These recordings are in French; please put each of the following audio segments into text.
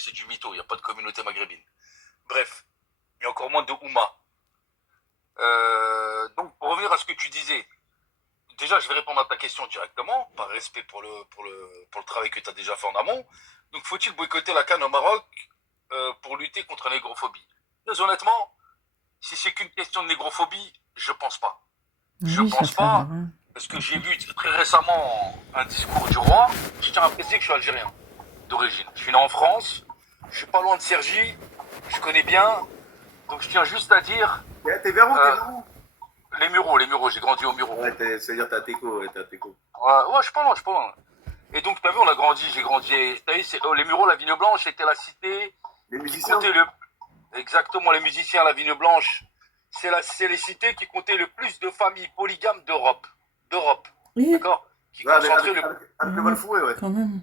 c'est du mytho, il n'y a pas de communauté maghrébine. Bref, il y a encore moins de Oumma. Donc, pour revenir à ce que tu disais, déjà, je vais répondre à ta question directement, par respect pour le travail que tu as déjà fait en amont. Donc, faut-il boycotter la CAN au Maroc pour lutter contre la négrophobie? Très honnêtement, si c'est qu'une question de négrophobie, je pense pas. Je Oui, ça pense sert à pas, rien. parce que j'ai vu très récemment un discours du roi. Je tiens à préciser que je suis algérien d'origine. Je suis né en France, je suis pas loin de Cergy, je connais bien, donc je tiens juste à dire T'es vers où? T'es euh, vers où? les Mureaux, j'ai grandi aux Mureaux. Ouais, c'est-à-dire t'as Teco, ouais, t'as Teco. Ouais, je suis pas loin, je suis pas loin. Et donc, t'as vu, on a grandi, j'ai grandi. T'as vu, les Mureaux, la Vigne Blanche était la cité Les qui musiciens? comptait le. Exactement, les musiciens, la Vigne Blanche, c'est les cités qui comptaient le plus de familles polygames d'Europe. D'Europe. Oui, D'accord? Qui Ouais, concentraient le. avec le Valfouré, ouais. quand même.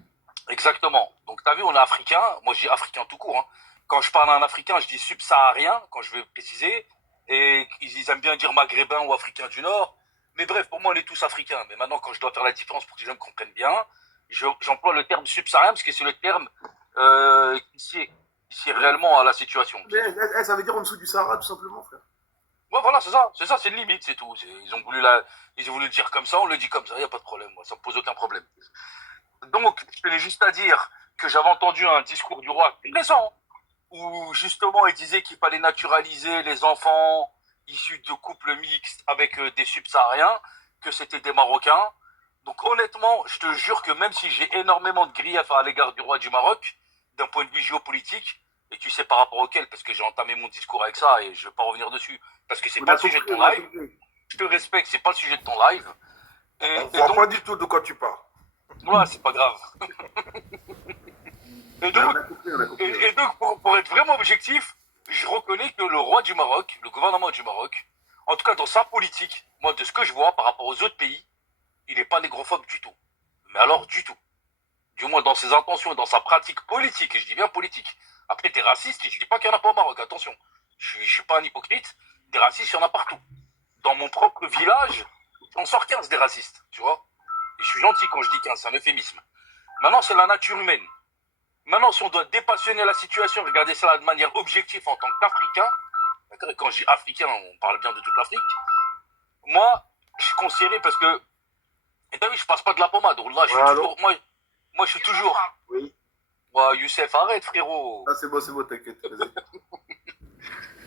Exactement. Donc, t'as vu, on est africain. Moi, je dis africain tout court. Hein. Quand je parle à un africain, je dis subsaharien, quand je veux préciser. Et ils aiment bien dire maghrébin ou africain du Nord. Mais bref, pour moi, on est tous africains. Mais maintenant, quand je dois faire la différence pour que les gens me comprennent bien, j'emploie le terme subsaharien parce que c'est le terme qui est réellement à la situation. Mais ça veut dire en dessous du Sahara, tout simplement, frère. Ouais, voilà, c'est une limite, c'est tout. Ils ont voulu le dire comme ça, on le dit comme ça, il n'y a pas de problème, moi, ça me pose aucun problème. Donc, je tenais juste à dire que j'avais entendu un discours du roi récent, où justement il disait qu'il fallait naturaliser les enfants issus de couples mixtes avec des subsahariens, que c'était des Marocains. Donc honnêtement, je te jure que même si j'ai énormément de griefs à l'égard du roi du Maroc, d'un point de vue géopolitique, et tu sais par rapport auquel, parce que j'ai entamé mon discours avec ça et je ne vais pas revenir dessus, parce que c'est On pas a le sujet de compris, ton on a live, compris. je te respecte, c'est pas le sujet de ton live, On et voit pas donc, du tout de quoi tu parles. voilà, c'est pas grave. Et Mais on donc, a compris, on a compris. Ouais. et donc pour être vraiment objectif, je reconnais que le roi du Maroc, le gouvernement du Maroc, en tout cas dans sa politique, moi de ce que je vois par rapport aux autres pays, il n'est pas négrophobe du tout. Mais alors du tout. Du moins dans ses intentions et dans sa pratique politique, et je dis bien politique. Après, des racistes, je dis pas qu'il n'y en a pas au Maroc, attention. Je suis pas un hypocrite, des racistes, il y en a partout. Dans mon propre village, j'en sors 15 des racistes, tu vois. Et je suis gentil quand je dis 15, c'est un euphémisme. Maintenant, c'est la nature humaine. Maintenant, si on doit dépassionner la situation, regarder ça de manière objective en tant qu'Africain, d'accord, et quand je dis Africain, on parle bien de toute l'Afrique, moi, je suis considéré parce que, et t'as vu, je passe pas de la pommade. Là, je suis Ouais, allô? toujours, moi, je suis toujours. Oui. Ouais, Youssef, arrête, frérot. Ah, c'est beau, t'inquiète. Vas-y.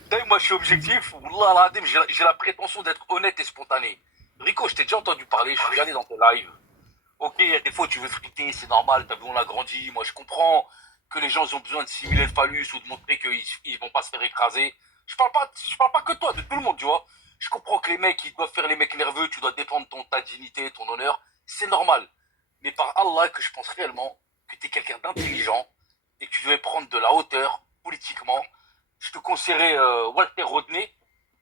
T'as vu, moi, je suis objectif. Wallah, j'ai la prétention d'être honnête et spontané. Rico, je t'ai déjà entendu parler, je suis déjà allé dans tes lives. Ok, il y a des fois, tu veux friter, c'est normal, t'as vu, on a grandi. Moi, je comprends que les gens ont besoin de simuler le phallus ou de montrer qu'ils vont pas se faire écraser. Je parle pas que de toi, de tout le monde, tu vois. Je comprends que les mecs, ils doivent faire les mecs nerveux, tu dois défendre ta dignité, ton honneur. C'est normal. Mais par Allah, que je pense réellement que tu es quelqu'un d'intelligent et que tu devais prendre de la hauteur politiquement. Je te conseillerais Walter Rodney,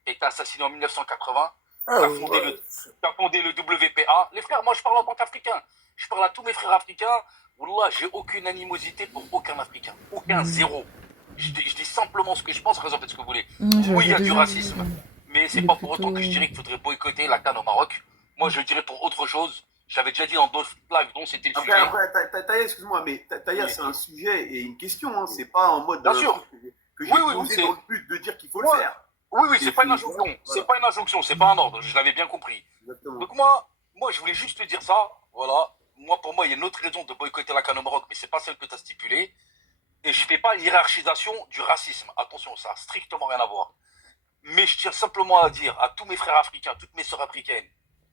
qui a été assassiné en 1980, Ah, ouais. qui a fondé le WPA. Les frères, moi je parle en tant qu'Africain. Je parle à tous mes frères africains. Wallah, j'ai aucune animosité pour aucun Africain. Aucun, zéro. Je dis simplement ce que je pense, raison faites ce que vous voulez. Oui, il y J'avais a du déjà vu. racisme, mais c'est Il est pas pour autant que je plutôt. dirais qu'il faudrait boycotter la CAN au Maroc. Moi, je dirais pour autre chose. J'avais déjà dit dans d'autres lives dont c'était le sujet. Après, Taïa, excuse-moi, mais Taïa, Oui, c'est un sujet et une question, hein. C'est pas en mode bien un sûr. truc que j'ai Oui, posé dans c'est. le but de dire qu'il faut le Ouais. faire. Oui, c'est pas une Voilà, injonction. C'est voilà, pas une injonction, c'est pas un ordre. Je l'avais bien compris. exactement. Donc moi, je voulais juste te dire ça. Voilà. Moi, pour moi, il y a une autre raison de boycotter la CAN au Maroc, mais c'est pas celle que tu as stipulée. Et je fais pas une hiérarchisation du racisme. Attention, ça a strictement rien à voir. Mais je tiens simplement à dire à tous mes frères africains, toutes mes sœurs africaines,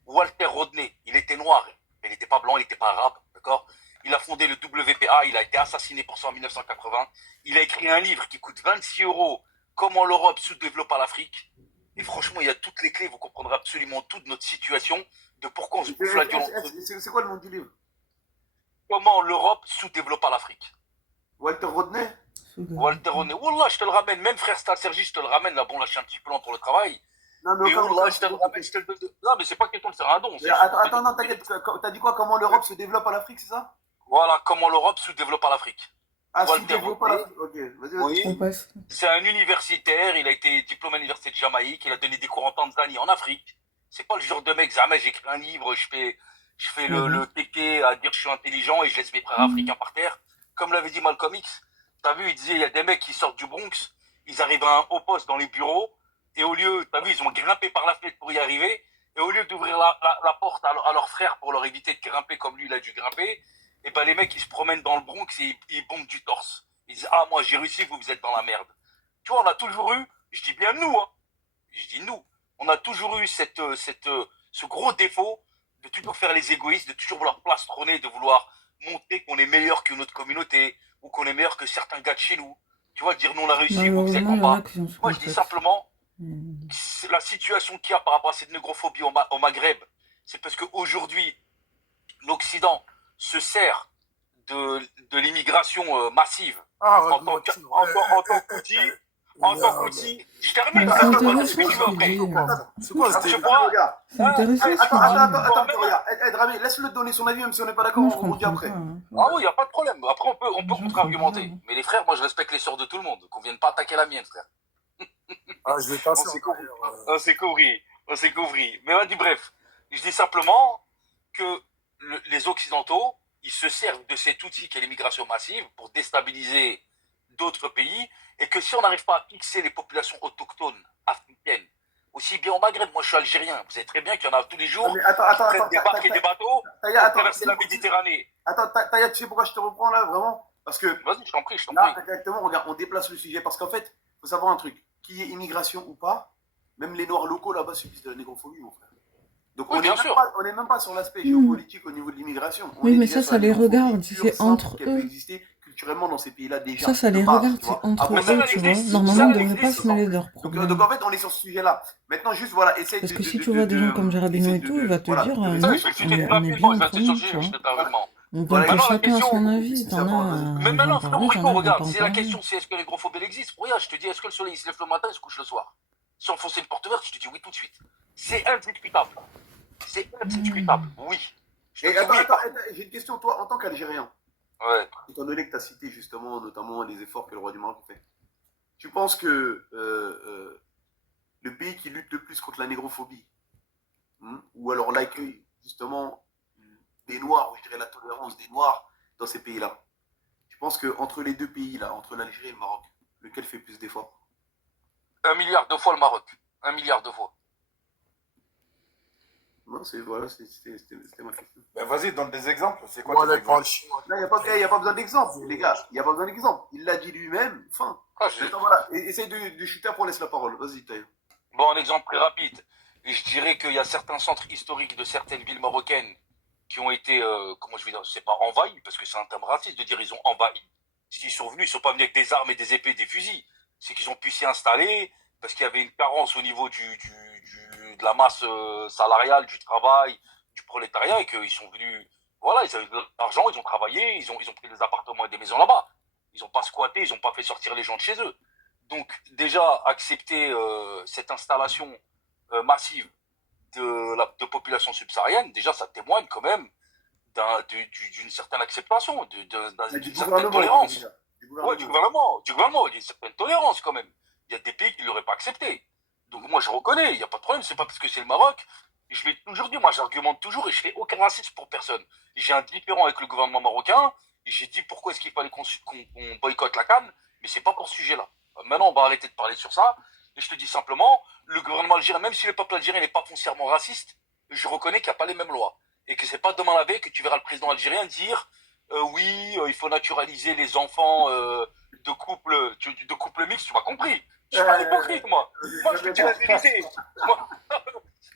Walter Rodney, il était noir, il n'était pas blanc, il n'était pas arabe, d'accord. Il a fondé le WPA, il a été assassiné pour ça en 1980. Il a écrit un livre qui coûte 26 euros, Comment l'Europe sous-développe à l'Afrique. Et franchement, il y a toutes les clés, vous comprendrez absolument toute notre situation, de pourquoi on se bouffe la gueule entre eux. C'est quoi le nom du livre? Comment l'Europe sous-développe à l'Afrique. Walter Rodney? Walter Rodney, Wallah, je te le ramène, même frère Stal Sergi, je te le ramène, là, bon, là, je suis un petit peu lent pour le travail. Non, mais Mais Wallah, aucun, je te c'est le bon, ramène, je te le donne. Non, mais c'est pas question de faire un don. Attends, non, t'inquiète, t'as dit quoi? Comment l'Europe se développe à l'Afrique, c'est ça? Voilà, comment l'Europe sous-développe à l'Afrique. Ah, Walter sous-développe à Rodney, l'Afrique. Ok, vas-y. On oui, passe. c'est un universitaire, il a été diplômé à l'université de Jamaïque, il a donné des cours en Tanzanie, en Afrique. C'est pas le genre de mec, jamais j'écris un livre, je fais Voilà. le téké à dire que je suis intelligent et je laisse mes frères africains par terre. Comme l'avait dit Malcolm X, T'as vu, il disait, il y a des mecs qui sortent du Bronx, ils arrivent à un haut poste dans les bureaux, et au lieu, t'as vu, ils ont grimpé par la fenêtre pour y arriver, et au lieu d'ouvrir la porte à leur frère pour leur éviter de grimper comme lui, il a dû grimper, et ben les mecs, ils se promènent dans le Bronx et ils bombent du torse. Ils disent, ah, moi, j'ai réussi, vous êtes dans la merde. Tu vois, on a toujours eu, je dis bien nous, hein, je dis nous, on a toujours eu ce gros défaut de toujours faire les égoïstes, de toujours vouloir plastronner, de vouloir montrer qu'on est meilleur que notre communauté, ou qu'on est meilleur que certains gars de chez nous. Tu vois, dire nous on a réussi, vous êtes Malheureusement, en il y en a bas. qui ont ce Moi je dis complexe. simplement, Hmm. la situation qu'il y a par rapport à cette négrophobie au Maghreb, c'est parce qu'aujourd'hui, l'Occident se sert de l'immigration massive en tant qu'outil. En tant qu'outil, je termine, Mais ça c'est te demande intéressant ce que tu ce veux qu'il après. dit. C'est quoi ce Tu délire? vois, Regarde. C'est intéressant ce Attends, qu'il attends, dit. attends, regarde. Rami, laisse-le donner son avis, même si on n'est pas d'accord, Moi, je on dit comprends après. pas. Hein. ah oui, y a pas de problème. Après, on peut Les gens sont contre-argumenter. bizarres. Hein. Mais les frères, moi je respecte les sœurs de tout le monde. Qu'on vienne pas attaquer la mienne, frère. Ah, je vais On tasser s'est en compris. arrière. On s'est compris. On s'est compris. Mais vas-y, bref. Je dis simplement que les Occidentaux, ils se servent de cet outil qu'est l'immigration massive pour déstabiliser d'autres pays et que si on n'arrive pas à fixer les populations autochtones africaines, aussi bien au Maghreb, moi je suis algérien, vous savez très bien qu'il y en a tous les Non, jours mais attends, qui attends, prennent attends, des barques et des bateaux Taya, pour attends, traverser la Méditerranée. attends, Taya, tu sais pourquoi je te reprends là, vraiment? Parce que Vas-y, je t'en prie, je t'en là, prie. directement, regarde, on déplace le sujet. Parce qu'en fait, il faut savoir un truc. Qu'il y ait immigration ou pas, même les Noirs locaux là-bas subissent de la négrophobie, mon frère. Donc Oui, on bien n'est sûr. même pas sur l'aspect Hmm. géopolitique au niveau de l'immigration. On Oui, est mais déjà ça, sur ça la les négrophobie regarde. pure, C'est simple, entre qu'elle peut eux. exister culturellement dans ces pays-là déjà. Ça, ça de les base, regarde. tu C'est vois. entre Après, Mais ça, eux, elle tu vois. existe. Normalement, Ça, on elle devrait pas existe. se mêler de leurs donc problèmes. en fait, on est sur ce sujet-là. Maintenant, juste voilà, essaye Parce de. que si tu vois des gens comme Jarabino et tout, il va te Voilà, dire de Ça, non, rester je vais le sur on citer est, très on est rapidement, bien je vais entre rester sur le nous, tu sujet, je vois. vais citer très rapidement. Donc, Voilà, que Maintenant, la chacun a question. son avis. T'en as, Mais Mais ils vont maintenant, parler, frérot t'en as, Rico, ils vont regarde, pas en c'est la parler. question, c'est est-ce que les gros existe? Regarde, je te dis, est-ce que le soleil il se lève le matin et se couche le soir? Si on fonçait une porte ouverte, je te dis oui tout de suite. C'est indiscutable. C'est indiscutable, oui. Je te Et dis attends, oui. j'ai une question, toi, en tant qu'Algérien, Ouais. étant donné que tu as cité justement, notamment les efforts que le roi du Maroc fait, tu penses que le pays qui lutte le plus contre la négrophobie, ou alors l'accueil justement des Noirs, ou je dirais la tolérance des Noirs dans ces pays-là, tu penses que entre les deux pays là, entre l'Algérie et le Maroc, lequel fait plus d'efforts? 1 milliard de fois le Maroc. 1 milliard de fois. Non, voilà, c'était ma question. Ben vas-y, donne des exemples. C'est quoi Voilà, tes exemples? là, il n'y a pas besoin d'exemple, les gars. Il n'y a pas besoin d'exemple. Il l'a dit lui-même. Fin. Ah, Maintenant, voilà. Essaye de chuter, après on laisse la parole. Vas-y, Taï. Bon, un exemple très rapide. Je dirais qu'il y a certains centres historiques de certaines villes marocaines qui ont été, comment je vais dire, c'est pas envahis, parce que c'est un terme raciste de dire ils ont envahi. S'ils sont venus, ils sont pas venus avec des armes et des épées, des fusils. C'est qu'ils ont pu s'y installer, parce qu'il y avait une carence au niveau de la masse salariale, du travail, du prolétariat, et qu'ils sont venus, voilà, ils avaient de l'argent, ils ont travaillé, ils ont pris des appartements et des maisons là-bas. Ils n'ont pas squatté, ils n'ont pas fait sortir les gens de chez eux. Donc, déjà, accepter cette installation massive de population subsaharienne, déjà, ça témoigne quand même d'une certaine acceptation, d'une certaine tolérance. Ouais, du gouvernement. Il y a une certaine tolérance quand même. Il y a des pays qui ne l'auraient pas accepté. Donc moi je reconnais, il n'y a pas de problème, c'est pas parce que c'est le Maroc. Je l'ai toujours dit, moi j'argumente toujours et je fais aucun racisme pour personne. J'ai un différend avec le gouvernement marocain et j'ai dit pourquoi est-ce qu'il fallait qu'on boycotte la CAN, mais c'est pas pour ce sujet-là. Maintenant on va arrêter de parler sur ça. Et je te dis simplement, le gouvernement algérien, même si le peuple algérien n'est pas foncièrement raciste, je reconnais qu'il n'y a pas les mêmes lois. Et que c'est pas demain la veille que tu verras le président algérien dire oui, il faut naturaliser les enfants de couple mixte, tu m'as compris. Je suis pas hypocrite, moi. Moi, je te dis la vérité.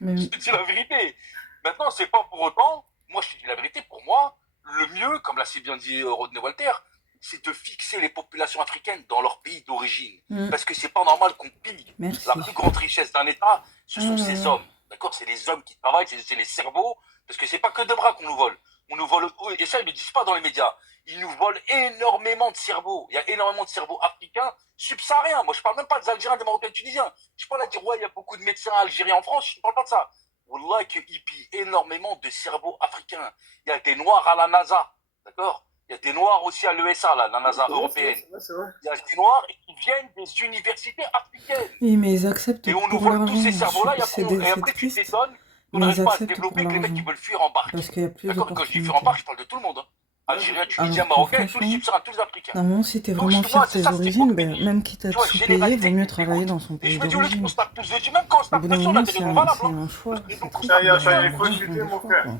Moi, je te dis la vérité. Maintenant, c'est pas pour autant, moi, je te dis la vérité, pour moi, le mieux, comme l'a si bien dit Rodney Walter, c'est de fixer les populations africaines dans leur pays d'origine. Parce que c'est pas normal qu'on pille. Merci. La plus grande richesse d'un État, ce sont ces hommes. D'accord? C'est les hommes qui travaillent, c'est les cerveaux. Parce que c'est pas que de bras qu'on nous vole. On nous vole, et ça, ils ne le disent pas dans les médias. Ils nous volent énormément de cerveaux. Il y a énormément de cerveaux africains subsahariens. Moi, je parle même pas des Algériens, des Marocains, des Tunisiens. Je parle à dire, ouais, il y a beaucoup de médecins algériens en France. Je ne parle pas de ça. Wallah, qu'ils pillent énormément de cerveaux africains. Il y a des Noirs à la NASA. D'accord? Il y a des Noirs aussi à l'ESA, la NASA européenne. Il y a des Noirs qui viennent des universités africaines. Oui, mais ils acceptent. Et on nous vole tous ces cerveaux-là. Et après, tu t'étonnes qu'on n'arrive pas à se développer, que les mecs qui veulent fuir en barque. Parce qu'il y a plus d'accord, quand je dis fuir en barque, je parle de tout le monde. Hein. Algériens, Tunisiens, Alors que Marocains, tous les franchement, Subsahariens, tous les Africains. normalement, si t'es Donc, vraiment justement, fier de c'est tes ça, c'est origines, ben, hypocrite. même quitte à Tu te vois, sous-payer, généralité, vaut mieux travailler écoute, dans son et pays je me dis, au lieu de d'origine. constate tous les même quand on se Au bout tape d'un dessus, on a moment, des raisons valables. c'est Hein. un choix. Parce que C'est donc, triste, Ça y est, mais ça y est, les faut gens font écouter, des mon choix, frère. quoi.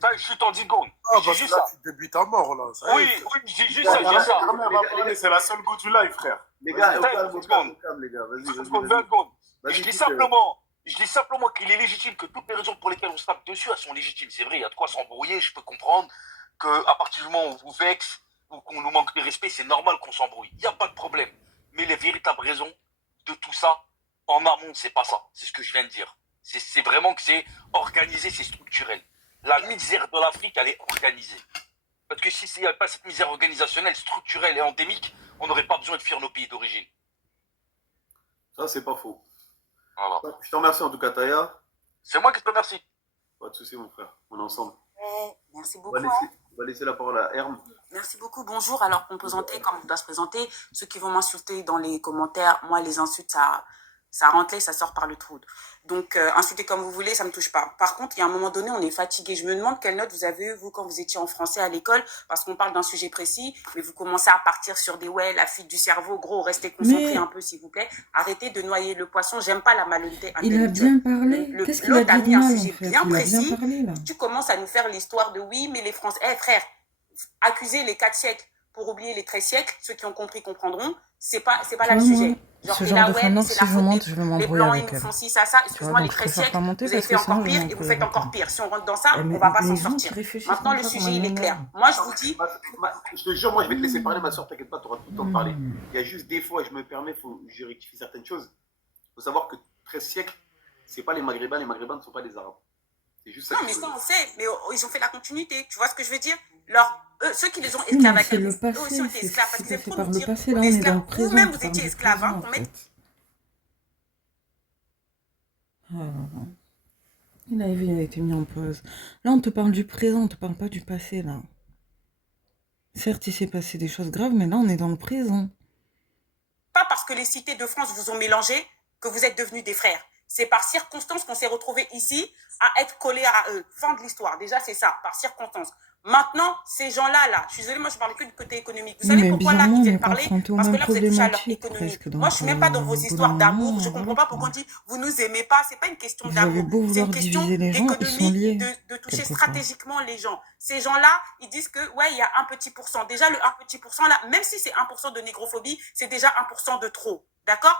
ça, je suis en digogne. Ah, Je dis parce juste que là, ça. tu débutes à mort, là. Ça y Oui, est. oui, je dis juste ça, je dis ça. C'est la seule go du live, frère. Les gars, au Attends, calme, une au seconde. calme, au calme, les gars. Vas-y, 20 vas-y, secondes, vas-y. 20 secondes. Vas-y, Je dis Peter. simplement qu'il est légitime, que toutes les raisons pour lesquelles on se tape dessus, elles sont légitimes. C'est vrai, il y a de quoi s'embrouiller, je peux comprendre qu'à partir du moment où on vous vexe ou qu'on nous manque de respect, c'est normal qu'on s'embrouille. Il n'y a pas de problème. Mais les véritables raisons de tout ça, en amont, c'est pas ça. C'est ce que je viens de dire. C'est vraiment que c'est organisé, c'est structurel. La misère de l'Afrique, elle est organisée. Parce que si il n'y avait pas cette misère organisationnelle, structurelle et endémique, on n'aurait pas besoin de fuir nos pays d'origine. Ça, c'est pas faux. Voilà. Je te remercie en tout cas, Taya. C'est moi qui te remercie. Pas de soucis, mon frère. On est ensemble. Ouais, merci On beaucoup. va laisser la parole à Herm. Merci beaucoup. Bonjour. Alors, pour me présenter, comme on doit se présenter, ceux qui vont m'insulter dans les commentaires, moi, les insultes, ça rentre, ça sort par le trou. Donc, insulter comme vous voulez, ça me touche pas. Par contre, il y a un moment donné, on est fatigué. Je me demande quelle note vous avez eu, vous, quand vous étiez en français à l'école, parce qu'on parle d'un sujet précis, mais vous commencez à partir sur des ouais, la fuite du cerveau. Gros, restez concentrés Mais- un peu, s'il vous plaît. Arrêtez de noyer le poisson. J'aime pas la malhonnêteté Il a intellectuelle. bien parlé. Le- Qu'est-ce qu'il a l'autre a dit de mis un mal, en sujet fait? bien Il a bien précis. parlé, là. Tu commences à nous faire l'histoire de oui, mais les Français... Eh frère, accuser les 4 siècles pour oublier les 13 siècles, ceux qui ont compris comprendront, c'est pas là Tu le vois, sujet. moi, Genre, ce t'es genre là, de ouais, femme, c'est si la je faute monte, des, je vais les m'embrouiller Blancs, ils avec nous elle. font ci, ça. Tu vois, Excuse-moi, les donc je 13 préfère siècles, pas monter vous avez parce fait que sinon encore je vais pire et vous m'embrouiller faites avec encore elle. pire. Si on rentre dans ça, Eh, on mais va pas les s'en gens qui sortir. réfléchissent Maintenant, comme le ça, sujet, comment il est ils clair. m'énervent. Moi, je vous dis, Je te jure, moi, je vais te laisser parler, ma soeur, t'inquiète pas, tu auras tout le temps de parler. Il y a juste des fois, je me permets, je rectifie certaines choses. Il faut savoir que 13 siècles, c'est pas les Maghrébins ne sont pas des Arabes. C'est juste ça. non, mais ça, on sait, mais ils ont fait la continuité. Tu vois ce que je veux dire? Ceux qui les ont Oui, mais esclavagés, c'est le eux aussi passé, ont été esclaves. Parce c'est qu'ils aiment passé trop par nous le dire, passé, on là est on est dans esclaves. le présent, Vous-même, tu vous parles étiez du esclaves, présent hein, en qu'on mette... fait. Ah là là. Il a été mis en pause. Là on te parle du présent, on te parle pas du passé là. Certes, il s'est passé des choses graves, mais là on est dans le présent. Pas parce que les cités de France vous ont mélangé que vous êtes devenus des frères. C'est par circonstance qu'on s'est retrouvés ici à être collés à eux. Fin de l'histoire. Déjà, c'est ça, par circonstance. Maintenant, ces gens-là, je suis désolée, moi je parlais que du côté économique. Vous Oui, savez mais pourquoi là, bizarrement, ils on viennent est parler? confronté aux Parce que mêmes là, vous êtes touchés à leur problématiques économie. presque. Moi, Donc, je suis même pas dans vos au bout histoires d'un d'amour. moment, Je comprends voilà, pas pourquoi on dit vous nous aimez pas. C'est pas une question vous avez d'amour. beau C'est vouloir une question diviser les gens, ils sont d'économie, liés. de toucher Quelquefois. stratégiquement les gens. Ces gens-là, ils disent que ouais, il y a un petit pourcent. Déjà, le 1 petit pourcent là, même si c'est 1% de négrophobie, c'est déjà 1% de trop. D'accord?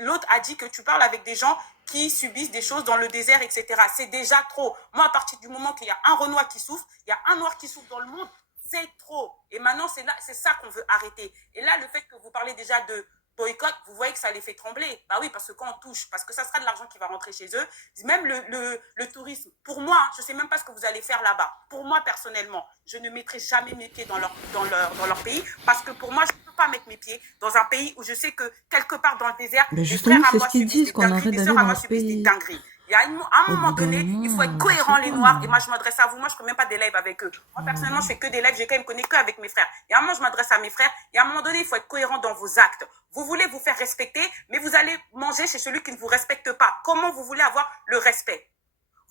L'autre a dit que tu parles avec des gens qui subissent des choses dans le désert, etc. C'est déjà trop. Moi, à partir du moment qu'il y a un Renoir qui souffre, il y a un Noir qui souffre dans le monde, c'est trop. Et maintenant, c'est ça qu'on veut arrêter. Et là, le fait que vous parlez déjà de boycott, vous voyez que ça les fait trembler. Bah oui, parce que quand on touche, parce que ça sera de l'argent qui va rentrer chez eux, même le tourisme, pour moi, je ne sais même pas ce que vous allez faire là-bas. Pour moi, personnellement, je ne mettrai jamais mes pieds dans leur pays, parce que pour moi, je ne peux pas mettre mes pieds dans un pays où je sais que quelque part dans le désert, Mais les justement, frères à c'est moi ce qu'ils subissent disent, des qu'on dingueries, arrête des d'aller sœurs à dans moi leur subissent des pays. dingueries. Il y a un Au moment bout d'un donné, il faut moment, être je cohérent, sais les pas, Noirs. moi. Et moi, je m'adresse à vous. Moi, je ne fais même pas des lives avec eux. Moi, personnellement, je fais que des lives. Je ne connais que avec mes frères. Et à un moment, je m'adresse à mes frères. Et à un moment donné, il faut être cohérent dans vos actes. Vous voulez vous faire respecter, mais vous allez manger chez celui qui ne vous respecte pas. Comment vous voulez avoir le respect?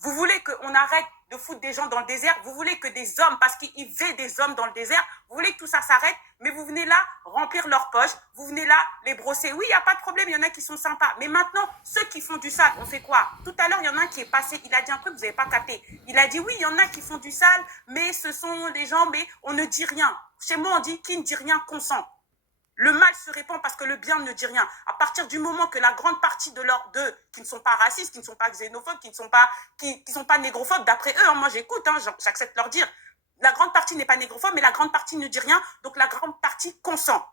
Vous voulez qu'on arrête de foutre des gens dans le désert? Vous voulez que des hommes, parce qu'ils veulent des hommes dans le désert, vous voulez que tout ça s'arrête, mais vous venez là remplir leurs poches, vous venez là les brosser. Oui, il n'y a pas de problème, il y en a qui sont sympas. Mais maintenant, ceux qui font du sale, on fait quoi? Tout à l'heure, il y en a un qui est passé, il a dit un truc que vous n'avez pas capté. Il a dit, oui, il y en a qui font du sale, mais ce sont des gens, mais on ne dit rien. Chez moi, on dit, qui ne dit rien consent. Le mal se répand parce que le bien ne dit rien. À partir du moment que la grande partie d'eux, qui ne sont pas racistes, qui ne sont pas xénophobes, qui ne sont pas négrophobes, d'après eux, moi j'écoute, j'accepte leur dire. La grande partie n'est pas négrophobe, mais la grande partie ne dit rien, donc la grande partie consent.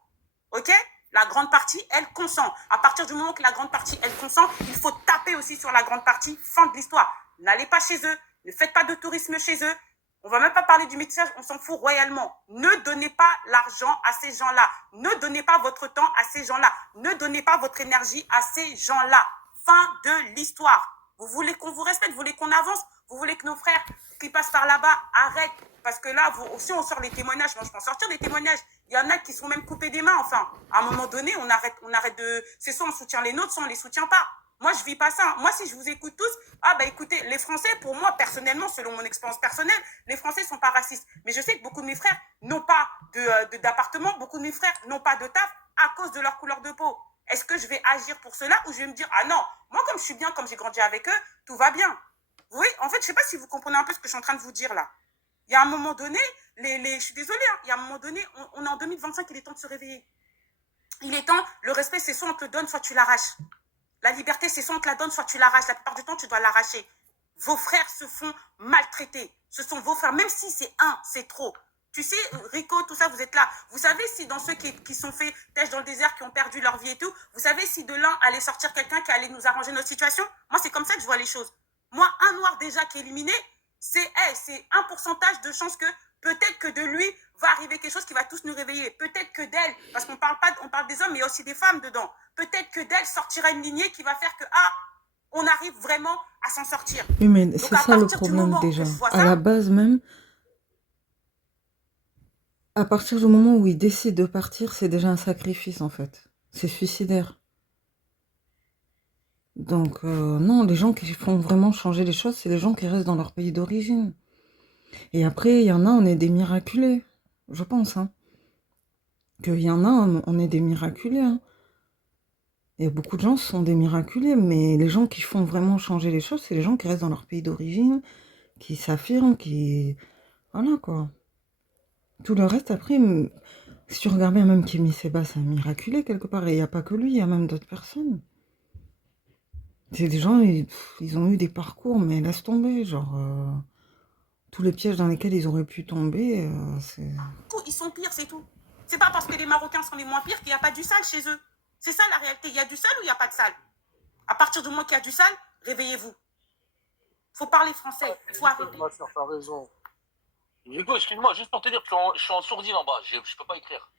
Ok? La grande partie, elle consent. À partir du moment que la grande partie, elle consent, il faut taper aussi sur la grande partie. Fin de l'histoire. N'allez pas chez eux. Ne faites pas de tourisme chez eux. On va même pas parler du métissage, on s'en fout royalement. Ne donnez pas l'argent à ces gens-là. Ne donnez pas votre temps à ces gens-là. Ne donnez pas votre énergie à ces gens-là. Fin de l'histoire. Vous voulez qu'on vous respecte, vous voulez qu'on avance, vous voulez que nos frères qui passent par là-bas arrêtent. Parce que là, si on sort les témoignages, moi je peux en sortir des témoignages. Il y en a qui sont même coupés des mains, enfin. À un moment donné, on arrête de... C'est soit on soutient les nôtres, soit on les soutient pas. Moi, je vis pas ça. Moi, si je vous écoute tous, ah bah écoutez, les Français, pour moi, personnellement, selon mon expérience personnelle, les Français sont pas racistes. Mais je sais que beaucoup de mes frères n'ont pas d'appartement, beaucoup de mes frères n'ont pas de taf à cause de leur couleur de peau. Est-ce que je vais agir pour cela ou je vais me dire, ah non, moi, comme je suis bien, comme j'ai grandi avec eux, tout va bien. Vous voyez, en fait, je sais pas si vous comprenez un peu ce que je suis en train de vous dire là. Il y a un moment donné, je suis désolée, hein, il y a un moment donné, on est en 2025, il est temps de se réveiller. Il est temps, le respect, c'est soit on te le donne, soit tu l'arraches. La liberté, c'est soit on te la donne, soit tu l'arraches. La plupart du temps, tu dois l'arracher. Vos frères se font maltraiter. Ce sont vos frères, même si c'est un, c'est trop. Tu sais, Rico, tout ça, vous êtes là. Vous savez si dans ceux qui sont faits têche dans le désert, qui ont perdu leur vie et tout, vous savez si de l'un allait sortir quelqu'un qui allait nous arranger notre situation? Moi, c'est comme ça que je vois les choses. Moi, un noir déjà qui est éliminé, c'est un pourcentage de chance que peut-être que de lui va arriver quelque chose qui va tous nous réveiller. Peut-être que d'elle, parce qu'on parle pas, on parle des hommes, mais il y a aussi des femmes dedans. Peut-être que d'elle sortira une lignée qui va faire que, on arrive vraiment à s'en sortir. Oui, mais Donc, c'est à ça le partir du problème moment déjà. où je vois À la ça, base même, à partir du moment où il décide de partir, c'est déjà un sacrifice en fait. C'est suicidaire. Donc non, les gens qui font vraiment changer les choses, c'est les gens qui restent dans leur pays d'origine. Et après, il y en a, on est des miraculés. Je pense, hein. Qu'il y en a, on est des miraculés, hein. Et beaucoup de gens sont des miraculés, mais les gens qui font vraiment changer les choses, c'est les gens qui restent dans leur pays d'origine, qui s'affirment, qui... Voilà, quoi. Tout le reste, après, si tu regardes bien, même Kémy Séba, c'est un miraculé, quelque part. Et il n'y a pas que lui, il y a même d'autres personnes. C'est des gens, ils ont eu des parcours, mais laisse tomber, genre... tous les pièges dans lesquels ils auraient pu tomber, c'est... ils sont pires, c'est tout. C'est pas parce que les Marocains sont les moins pires qu'il n'y a pas du sale chez eux. C'est ça la réalité. Il y a du sale ou il n'y a pas de sale? À partir du moment qu'il y a du sale, réveillez-vous. Faut parler français. Faut arrêter. Ma soeur, t'as raison. Hugo, excuse-moi, juste pour te dire que je suis en sourdine en bas, je peux pas écrire.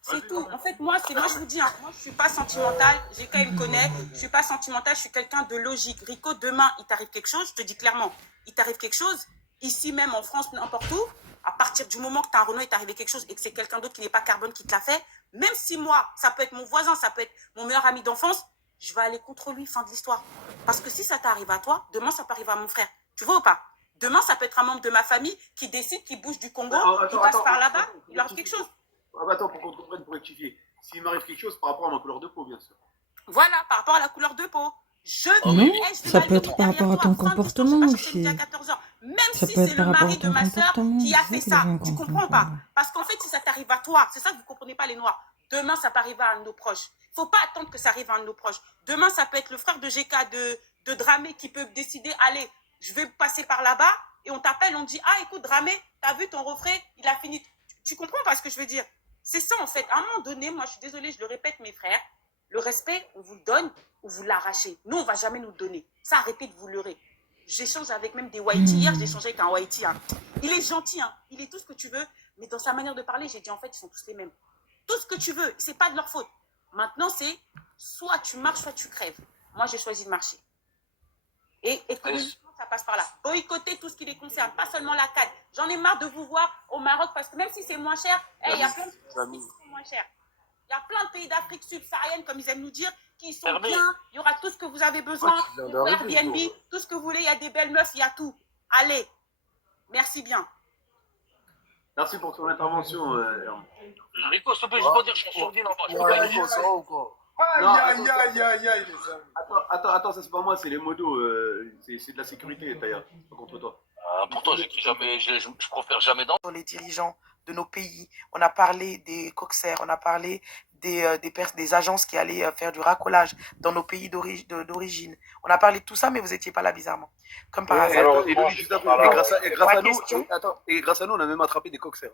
C'est tout. En fait, moi, je vous dis, hein, moi, je suis pas sentimentale. GK, il me connaît. Je suis pas sentimentale. Je suis quelqu'un de logique. Rico, demain, il t'arrive quelque chose. Je te dis clairement, il t'arrive quelque chose. Ici même, en France, n'importe où. À partir du moment que tu as un Renault, il t'est arrivé quelque chose et que c'est quelqu'un d'autre qui n'est pas Carbone qui te l'a fait, même si moi, ça peut être mon voisin, ça peut être mon meilleur ami d'enfance, je vais aller contre lui, fin de l'histoire. Parce que si ça t'arrive à toi, demain, ça peut arriver à mon frère. Tu vois ou pas? Demain, ça peut être un membre de ma famille qui décide, qui bouge du Congo, qui passe par là-bas, il leur arrive quelque chose. Attends, pour qu'on comprenne, pour rectifier. S'il m'arrive quelque chose par rapport à ma couleur de peau, bien sûr. Voilà, par rapport à la couleur de peau. Non, ça peut être par rapport à ton comportement aussi. Même Ça si peut c'est être le par rapport mari à de ton ma soeur comportement. qui a C'est fait que les ça. gens Tu comprennent comprends pas? pas. Parce qu'en fait, si ça t'arrive à toi, c'est ça que vous comprenez pas les Noirs. Demain, ça peut arriver à un de nos proches. Faut pas attendre que ça arrive à un de nos proches. Demain, ça peut être le frère de GK, de Dramé, qui peut décider, allez, je vais passer par là-bas, et on t'appelle, on dit, ah, écoute, Dramé, t'as vu ton refrain, il a fini. Tu comprends pas ce que je veux dire? C'est ça, en fait. À un moment donné, moi, je suis désolée, je le répète, mes frères, le respect, on vous le donne ou vous l'arrachez. Nous, on va jamais nous le donner. Ça, arrêtez de vous leurrer. J'échange avec même des Whitey. Hier, j'ai échangé avec un Whitey. Hein. Il est gentil, hein. Il est tout ce que tu veux, mais dans sa manière de parler, j'ai dit, en fait, ils sont tous les mêmes. Tout ce que tu veux, c'est pas de leur faute. Maintenant, c'est soit tu marches, soit tu crèves. Moi, j'ai choisi de marcher. Et économiquement, ça passe par là. Boycotter tout ce qui les concerne, pas seulement la CAD. J'en ai marre de vous voir au Maroc parce que même si c'est moins cher, il y a plein de pays qui sont moins chers. Il y a plein de pays d'Afrique subsaharienne, comme ils aiment nous dire, qui sont bien. Il y aura tout ce que vous avez besoin. Airbnb, tout ce que vous voulez. Il y a des belles meufs, il y a tout. Allez. Merci bien. Merci pour ton intervention, Rico, s'il te plaît, je peux dire que je suis en sourdine en bas, je peux pas écrire. Ça va ou quoi? Aïe, les amis. Attends, ça c'est pas moi, c'est les modos. C'est de la sécurité, Taya, pas contre toi. Pourtant, j'écris jamais, je préfère jamais dans. Les dirigeants de nos pays. On a parlé des coxers, on a parlé des agences qui allaient faire du racolage dans nos pays d'origine. On a parlé de tout ça, mais vous n'étiez pas là bizarrement. Comme par hasard. Alors, et grâce à nous, on a même attrapé des coxers.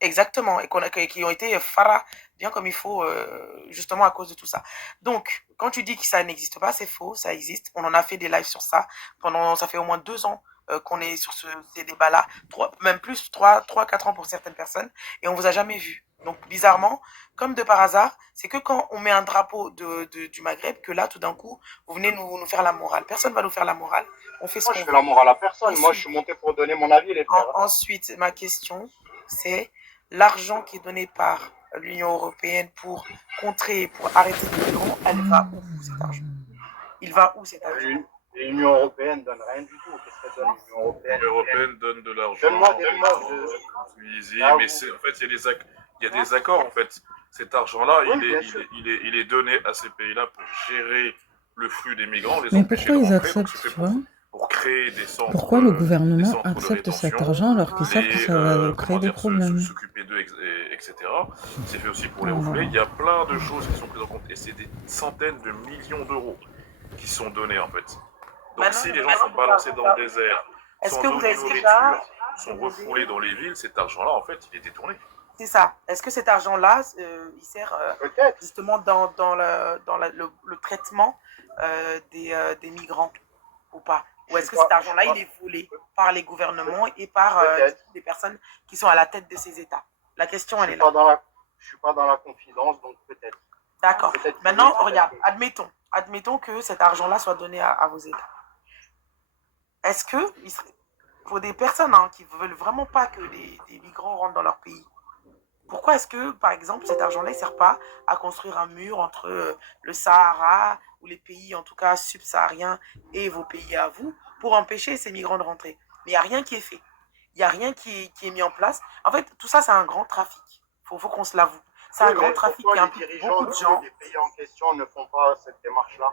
Exactement, et qui ont été fara bien comme il faut, justement à cause de tout ça. Donc, quand tu dis que ça n'existe pas, c'est faux, ça existe. On en a fait des lives sur ça. Ça fait au moins 2 ans qu'on est sur ces débats-là, même plus, 3-4 ans pour certaines personnes, et on vous a jamais vu. Donc, bizarrement, comme de par hasard, c'est que quand on met un drapeau du Maghreb, que là, tout d'un coup, vous venez nous faire la morale. Personne ne va nous faire la morale. On fait ce qu'on veut. Moi, je fais la morale à personne. Moi, je suis monté pour donner mon avis, les frères. Ensuite, ma question, c'est l'argent qui est donné par l'Union européenne pour contrer, pour arrêter les migrants, elle va où cet argent? Il va où cet argent? L'Union européenne donne rien du tout. Qu'est-ce qu'elle donne l'Union européenne? L'Union européenne donne de l'argent Donne-moi des en preuves. Tunisie, Ah, mais en fait, il y a des accords, en fait. Cet argent-là, Oui, bien sûr. il est donné à ces pays-là pour gérer le flux des migrants, les Mais empêcher pourquoi de ils rentrer. Donc, acceptent, c'est tu fait vois? pour créer des centres, Pourquoi le des gouvernement centres de accepte cet rétention, argent alors qu'ils savent que ça va créer des problèmes? s'occuper d'eux, etc. C'est fait aussi pour les Voilà. refouler. Il y a plein de choses qui sont prises en compte et c'est des centaines de millions d'euros qui sont donnés en fait. Donc Maintenant, si les gens sont balancés dans le désert, est-ce sans que eau vous ni avez nourriture, déjà sont refoulés dans les villes, cet argent-là en fait, il est détourné. C'est ça. Est-ce que cet argent-là, il sert Peut-être. justement le traitement des migrants ou pas? Ou est-ce que cet argent-là, il est volé par les gouvernements et par des personnes qui sont à la tête de ces États? La question, elle est là. Je suis pas dans la confidence, donc peut-être. D'accord. Peut-être que Maintenant, oui, regarde, peut-être que- admettons que cet argent-là soit donné à vos États. Est-ce que, pour des personnes qui ne veulent vraiment pas que des migrants rentrent dans leur pays, pourquoi est-ce que, par exemple, cet argent-là ne sert pas à construire un mur entre le Sahara ou les pays, en tout cas subsahariens, et vos pays à vous, pour empêcher ces migrants de rentrer? Mais il n'y a rien qui est fait. Il n'y a rien qui est mis en place. En fait, tout ça, c'est un grand trafic. Il faut qu'on se l'avoue. C'est un Oui, grand mais trafic pourquoi qui les implique dirigeants beaucoup de gens. des pays en question ne font pas cette démarche-là?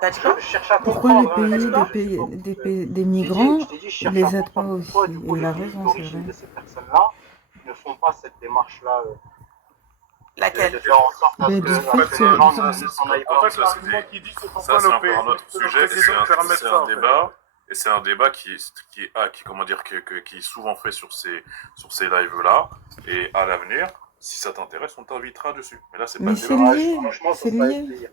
T'as dit quoi? Je cherche à Pourquoi les comprendre. hein, des migrants, je t'ai dit, je ils cherche les à aident pas comprendre aussi? pourquoi, du Et coup, il a les pays raison, c'est d'origine vrai. de ces personnes-là ne font pas cette démarche-là. Laquelle? De faire en sorte à Mais ce du que fait les que- gens ça, ne s'en aillent en pas. fait, ça, L'argument qui dit c'est Ça, pourquoi c'est le encore un autre sujet, et président permet c'est ça. un en fait. débat, et c'est un débat qui est souvent fait sur ces lives-là, et à l'avenir, si ça t'intéresse, on t'invitera dessus. Mais là, c'est pas Mais le c'est débat. lié, Franchement, ça c'est serait avec lié. plaisir.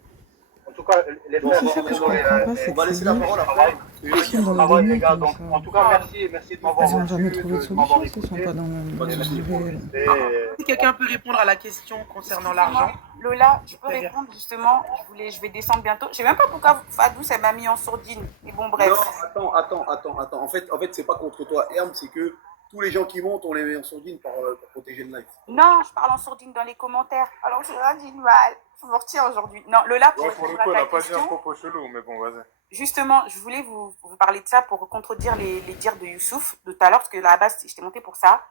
En tout cas, les Moi, frères, c'est ça que je désolé, comprends pas, c'est On va que laisser c'est la lié. parole après. Ils sont dans le travail, déni les gars. comme Donc, ça. en tout cas, merci de m'avoir Ils n'ont jamais reçu, trouvé de de m'avoir solution s'ils sont écouté. pas dans le Merci pour sujet. rester. Si quelqu'un peut répondre à la question concernant l'argent. Lola, je peux Très bien. répondre justement. Je vais descendre bientôt. Je sais même pas pourquoi Fadou, ça m'a mis en sourdine. Mais bon, bref. Non, attends. En fait, c'est pas contre toi, Herm, c'est que tous les gens qui montent, on les met en sourdine pour protéger le live. Non, je parle en sourdine dans les commentaires. Alors, je leur dis mal. Je me retiens aujourd'hui. Non, Lola, pour Ouais, pour le répondre coup, à elle ta n'a pas dit un question, propos chelou, mais bon, vas-y. justement, je voulais vous parler de ça pour contredire les dires de Youssouf de tout à l'heure, parce que là, à la base, je t'ai monté pour ça.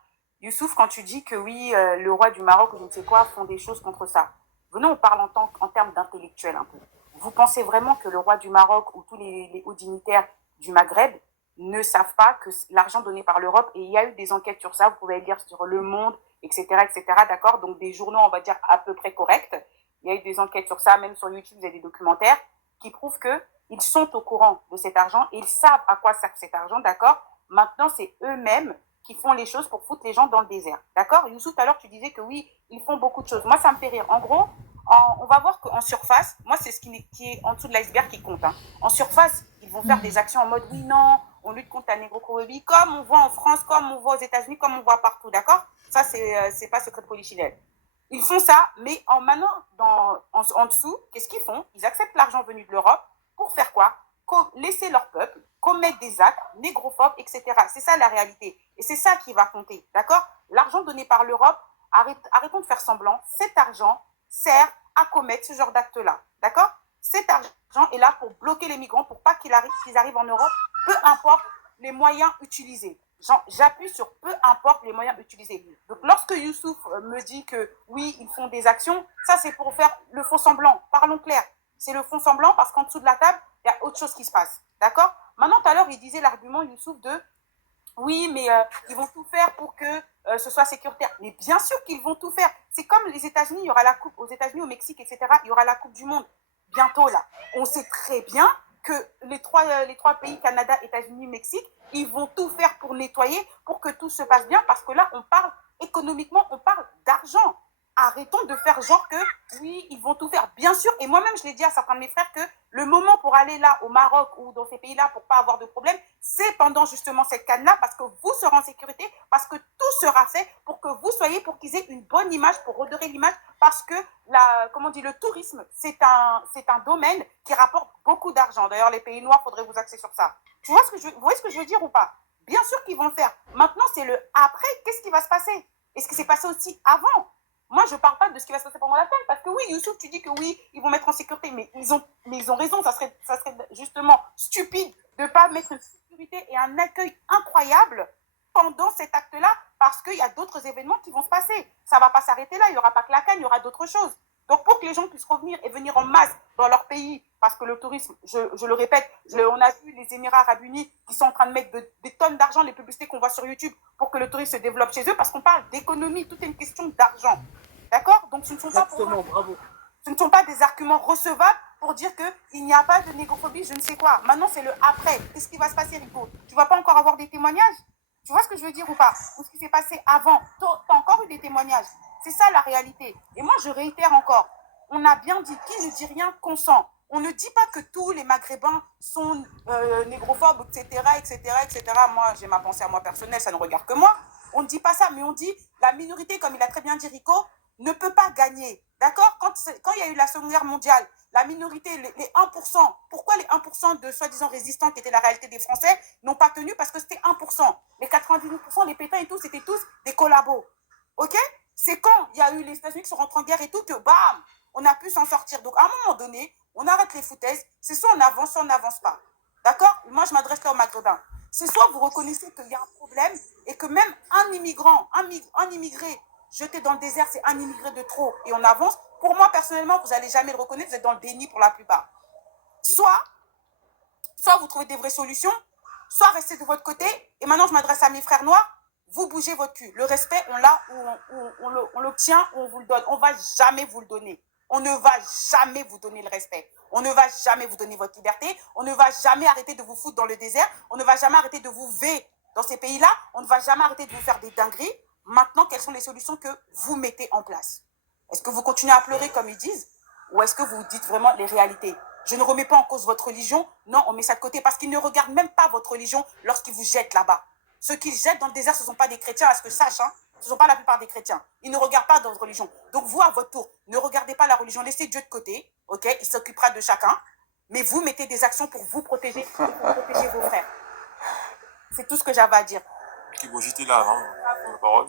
Youssouf, quand tu dis que oui, le roi du Maroc ou je ne sais quoi font des choses contre ça, venons, on parle en termes d'intellectuel un peu. Vous pensez vraiment que le roi du Maroc ou tous les hauts dignitaires du Maghreb ne savent pas que l'argent donné par l'Europe, et il y a eu des enquêtes sur ça, vous pouvez lire sur Le Monde, etc., d'accord? Donc des journaux, on va dire, à peu près corrects. Il y a eu des enquêtes sur ça, même sur YouTube, il y a des documentaires qui prouvent qu'ils sont au courant de cet argent et ils savent à quoi sert cet argent, d'accord? Maintenant, c'est eux-mêmes qui font les choses pour foutre les gens dans le désert, d'accord? Youssouf, tout à l'heure, tu disais que oui, ils font beaucoup de choses. Moi, ça me fait rire. En gros, on va voir qu'en surface, moi, c'est ce qui est en dessous de l'iceberg qui compte. Hein. En surface, ils vont faire des actions en mode oui, non, on lutte contre la négrophobie, comme on voit en France, comme on voit aux États-Unis, comme on voit partout, d'accord? Ça, c'est pas secret de polichinelle. Ils font ça, mais maintenant, en dessous, qu'est-ce qu'ils font? Ils acceptent l'argent venu de l'Europe pour faire quoi? Laisser leur peuple commettre des actes négrophobes, etc. C'est ça la réalité. Et c'est ça qui va compter, d'accord? L'argent donné par l'Europe, arrêtons de faire semblant, cet argent sert à commettre ce genre d'actes-là, d'accord? Cet argent est là pour bloquer les migrants, pour pas qu'ils arrivent en Europe, peu importe les moyens utilisés. J'appuie sur peu importe les moyens utilisés. Donc, lorsque Youssouf me dit que oui, ils font des actions, ça c'est pour faire le faux semblant. Parlons clair. C'est le faux semblant parce qu'en dessous de la table, il y a autre chose qui se passe. D'accord? Maintenant, tout à l'heure, il disait l'argument, Youssouf, de oui, mais ils vont tout faire pour que ce soit sécuritaire. Mais bien sûr qu'ils vont tout faire. C'est comme les États-Unis, il y aura la coupe aux États-Unis, au Mexique, etc. Il y aura la Coupe du Monde bientôt là. On sait très bien que les trois pays, Canada, États-Unis, Mexique, ils vont tout faire pour nettoyer, pour que tout se passe bien, parce que là, on parle économiquement, on parle d'argent. Arrêtons de faire genre que, oui, ils vont tout faire. Bien sûr, et moi-même, je l'ai dit à certains de mes frères que le moment pour aller là, au Maroc ou dans ces pays-là, pour pas avoir de problème, c'est pendant justement cette canne-là, parce que vous serez en sécurité, parce que tout sera fait pour que vous soyez, pour qu'ils aient une bonne image, pour redorer l'image, parce que le tourisme, c'est un domaine qui rapporte beaucoup d'argent. D'ailleurs, les pays noirs, faudrait vous axer sur ça. Vous voyez ce que je veux dire ou pas? Bien sûr qu'ils vont le faire. Maintenant, c'est le après. Qu'est-ce qui va se passer? Et ce qui s'est passé aussi avant. Moi, je parle pas de ce qui va se passer pendant la peine, parce que oui, Youssouf, tu dis que oui, ils vont mettre en sécurité, mais ils ont raison, ça serait justement stupide de pas mettre une sécurité et un accueil incroyable pendant cet acte-là, parce qu'il y a d'autres événements qui vont se passer. Ça va pas s'arrêter là, il y aura pas que la canne, il y aura d'autres choses. Donc, pour que les gens puissent revenir et venir en masse dans leur pays, parce que le tourisme, je le répète, on a vu les Émirats Arabes Unis qui sont en train de mettre des tonnes d'argent, les publicités qu'on voit sur YouTube, pour que le tourisme se développe chez eux, parce qu'on parle d'économie, tout est une question d'argent. D'accord? Donc, ce ne sont pas bravo. ce ne sont pas des arguments recevables pour dire qu'il n'y a pas de négrophobie, je ne sais quoi. Maintenant, c'est le après. Qu'est-ce qui va se passer, Rico? Tu vas pas encore avoir des témoignages? Tu vois ce que je veux dire ou pas? Ou ce qui s'est passé avant? Tu as encore eu des témoignages. C'est ça la réalité. Et moi, je réitère encore. On a bien dit, qui ne dit rien consent. On ne dit pas que tous les Maghrébins sont négrophobes, etc., etc., etc. Moi, j'ai ma pensée à moi personnelle, ça ne regarde que moi. On ne dit pas ça, mais on dit la minorité, comme il a très bien dit Rico, ne peut pas gagner. D'accord? Quand il y a eu la Seconde Guerre mondiale, la minorité, les 1%, pourquoi les 1% de soi-disant résistants qui étaient la réalité des Français n'ont pas tenu? Parce que c'était 1%. Les 99%, les pétins et tout, c'était tous des collabos. Ok? C'est quand il y a eu les États-Unis qui sont rentrés en guerre et tout que bam, on a pu s'en sortir. Donc à un moment donné, on arrête les foutaises. C'est soit on avance, soit on n'avance pas. D'accord? Moi, je m'adresse là aux Maghrébins. C'est soit vous reconnaissez qu'il y a un problème et que même un immigrant, un immigré jeté dans le désert, c'est un immigré de trop et on avance. Pour moi, personnellement, vous n'allez jamais le reconnaître, vous êtes dans le déni pour la plupart. Soit vous trouvez des vraies solutions, soit restez de votre côté. Et maintenant, je m'adresse à mes frères noirs. Vous bougez votre cul. Le respect, on l'a, on l'obtient, on vous le donne. On ne va jamais vous le donner. On ne va jamais vous donner le respect. On ne va jamais vous donner votre liberté. On ne va jamais arrêter de vous foutre dans le désert. On ne va jamais arrêter de vous veiller dans ces pays-là. On ne va jamais arrêter de vous faire des dingueries. Maintenant, quelles sont les solutions que vous mettez en place? Est-ce que vous continuez à pleurer comme ils disent? Ou est-ce que vous dites vraiment les réalités? Je ne remets pas en cause votre religion. Non, on met ça de côté parce qu'ils ne regardent même pas votre religion lorsqu'ils vous jettent là-bas. Ceux qu'ils jettent dans le désert, ce ne sont pas des chrétiens, à ce que je sache. Hein. Ce ne sont pas la plupart des chrétiens. Ils ne regardent pas dans votre religion. Donc vous, à votre tour, ne regardez pas la religion. Laissez Dieu de côté. Ok? Il s'occupera de chacun. Mais vous mettez des actions pour vous protéger et pour protéger vos frères. C'est tout ce que j'avais à dire. Ok, bon, j'étais là, hein, pour la parole.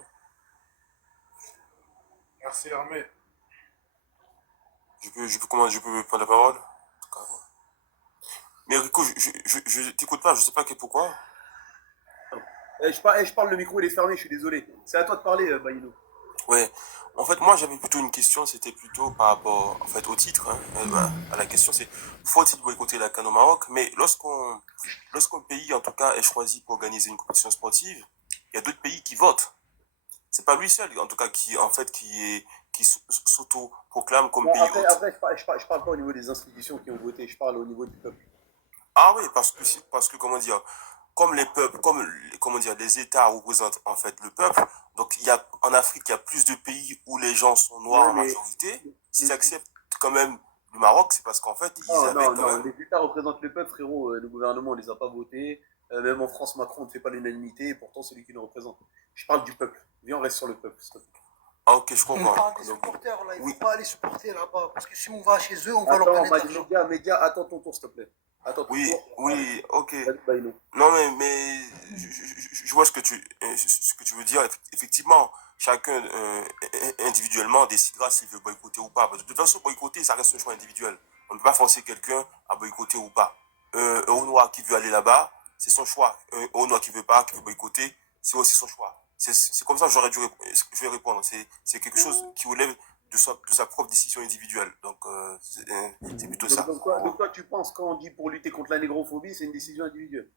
Merci Hermé. Je peux prendre la parole? En tout cas, ouais. Mais Rico, je t'écoute pas, je sais pas pourquoi. Je parle, le micro il est fermé, je suis désolé. C'est à toi de parler, Baïno. Ouais, en fait, moi j'avais plutôt une question, c'était plutôt par rapport en fait, au titre. Hein, à la question, c'est faut-il boycotter la CAN au Maroc? Mais lorsqu'un pays, en tout cas, est choisi pour organiser une compétition sportive, il y a d'autres pays qui votent. C'est pas lui seul, en tout cas, qui s'auto-proclame comme Bon, pays hôte. après je parle pas au niveau des institutions qui ont voté, je parle au niveau du peuple. Ah oui, parce que comment dire, comme les peuples, comment dire, les États représentent en fait le peuple. Donc en Afrique, il y a plus de pays où les gens sont noirs en majorité. S'ils acceptent quand même le Maroc, c'est parce qu'en fait, ils avaient quand même. Les États représentent le peuple, frérot. Le gouvernement, on les a pas votés. Même en France, Macron ne fait pas l'unanimité, et pourtant c'est lui qui nous représente. Je parle du peuple. Viens, on reste sur le peuple, s'il te plaît. Ah ok, je On comprends. parle des Donc, supporters là, il ne oui. faut pas aller supporter là-bas. Parce que si on va chez eux, on va leur Attends, donner de l'argent. média, attends ton tour, s'il te plaît. Attends ton Oui, tour. oui, ok. Vas-y, Baïno. Non mais je vois ce que tu veux dire. Effectivement, chacun individuellement décidera s'il veut boycotter ou pas. Parce que de toute façon, boycotter, ça reste un choix individuel. On ne peut pas forcer quelqu'un à boycotter ou pas. Un Renoir qui veut aller là-bas, c'est son choix. Un Renoir qui veut pas, qui veut boycotter, c'est aussi son choix. C'est comme ça que je vais répondre. C'est quelque chose qui relève de sa propre décision individuelle. Donc, c'est plutôt ça. Donc toi, tu penses quand on dit pour lutter contre la négrophobie, c'est une décision individuelle?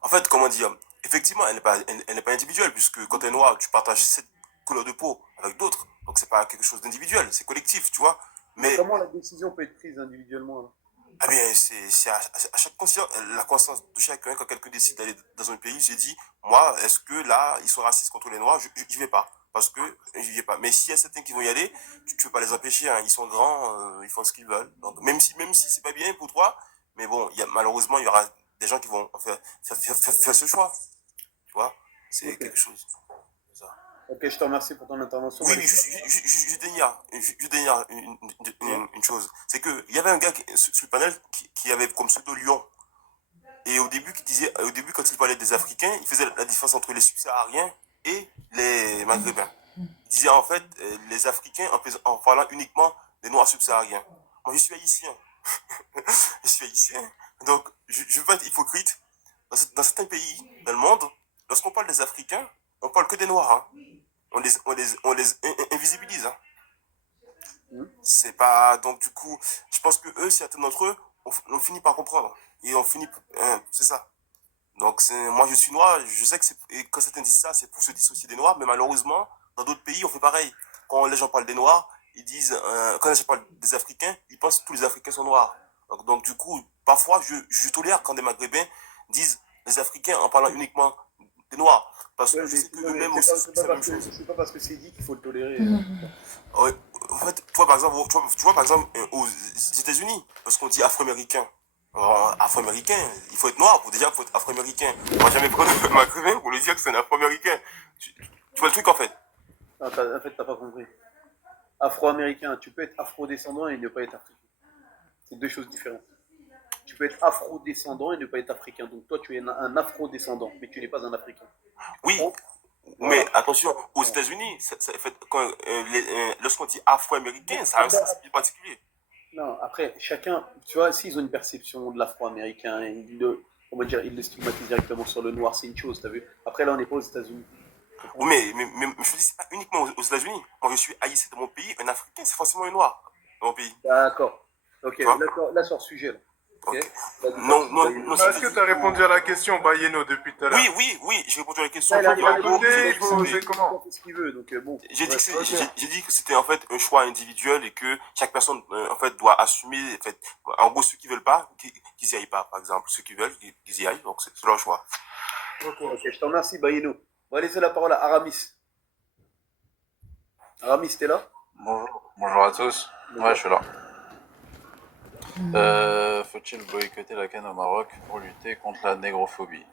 En fait, comment dire, effectivement, elle n'est pas individuelle, puisque quand tu es noir, tu partages cette couleur de peau avec d'autres. Donc, c'est pas quelque chose d'individuel, c'est collectif, tu vois. Mais comment la décision peut être prise individuellement là? ah bien, c'est à chaque conscience, la conscience de chacun. Quand quelqu'un décide d'aller dans un pays, j'ai dit, moi, est-ce que là, ils sont racistes contre les Noirs? J'y vais pas. Parce que j'y vais pas. Mais s'il y a certains qui vont y aller, tu peux pas les empêcher. Hein. Ils sont grands, ils font ce qu'ils veulent. Donc, même si c'est pas bien pour toi, mais bon, malheureusement, il y aura des gens qui vont faire ce choix. Tu vois? C'est quelque chose. C'est ça. Ok, je te remercie pour ton intervention. Oui, je dénière une chose. C'est qu'il y avait un gars sur le panel qui avait comme pseudo Lion. Et au début, quand il parlait des Africains, il faisait la différence entre les subsahariens et les Maghrébins. Il disait en fait les Africains en parlant uniquement des Noirs subsahariens. Moi, je suis haïtien. Je suis haïtien. Donc, je veux pas être hypocrite. Dans certains pays dans le monde, lorsqu'on parle des Africains, on parle que des Noirs. Hein. On les invisibilise. Hein. C'est pas. Donc, du coup, je pense que eux, certains d'entre eux, on finit par comprendre. Et on finit. C'est ça. Donc, moi, je suis noir. Je sais que et quand certains disent ça, c'est pour se dissocier des Noirs. Mais malheureusement, dans d'autres pays, on fait pareil. Quand les gens parlent des Noirs, ils disent. Quand les gens parlent des Africains, ils pensent que tous les Africains sont noirs. Donc du coup, parfois, je tolère quand des Maghrébins disent les Africains en parlant uniquement des Noirs. Parce que je sais qu'eux-mêmes aussi, c'est la même chose. C'est pas parce que c'est dit qu'il faut le tolérer. Ouais, en fait, tu vois, par exemple, aux États-Unis, parce qu'on dit afro-américain. Alors, afro-américain, il faut être noir pour dire qu'il faut être afro-américain. On va jamais prendre un Maghrébin pour lui dire que c'est un afro-américain. Tu vois le truc en fait? Non, en fait, t'as pas compris. Afro-américain, tu peux être afro-descendant et ne pas être africain. C'est deux choses différentes. Tu peux être afro-descendant et ne pas être africain. Donc toi, tu es un afro-descendant, mais tu n'es pas un africain. Oui, voilà. mais attention, aux États-Unis, lorsqu'on dit afro-américain, ça a un sens particulier. Non, après, chacun, tu vois, s'ils ont une perception de l'afro-américain, ils le stigmatisent directement sur le noir, c'est une chose, t'as vu. Après, là, on n'est pas aux États-Unis. Oui, mais je dis, c'est pas uniquement aux États-Unis. Quand je suis haïtien dans mon pays, un Africain, c'est forcément un noir dans mon pays. D'accord. Ok, là, sur le sujet, là. Okay. Non, est-ce que tu as répondu à la question, Bayeno, depuis tout à l'heure? Oui, j'ai répondu à la question. Il faut oser comment? Ce qu'il veut, donc bon. J'ai dit que c'était en fait un choix individuel et que chaque personne en fait doit assumer. En fait, en gros, ceux qui veulent pas, qu'ils y aillent pas, par exemple. Ceux qui veulent, qu'ils y aillent. Donc c'est leur choix. Ok, je te remercie, Bayeno. On va laisser la parole à Aramis. Aramis, t'es là? Bonjour à tous. Ouais, je suis là. Faut-il boycotter la canne au Maroc pour lutter contre la négrophobie?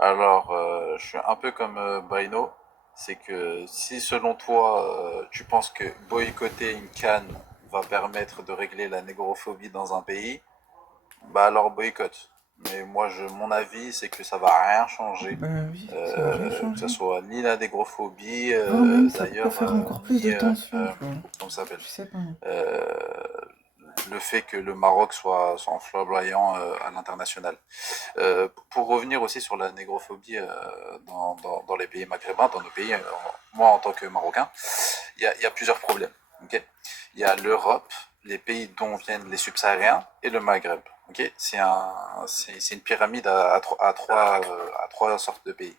Alors, je suis un peu comme Baino, c'est que si selon toi, tu penses que boycotter une canne va permettre de régler la négrophobie dans un pays, bah alors boycotte. Mais moi, mon avis, c'est que ça va rien changer. Oui, ça va rien changer. Que ce soit ni la négrophobie, même ça d'ailleurs, peut faire encore plus de tension. comment ça s'appelle? Je sais pas. Le fait que le Maroc soit en flamboyant à l'international. Pour revenir aussi sur la négrophobie dans les pays maghrébins, dans nos pays, moi en tant que Marocain, il y a plusieurs problèmes. Okay, il y a l'Europe, les pays dont viennent les subsahariens et le Maghreb. Okay, c'est une pyramide à trois sortes de pays.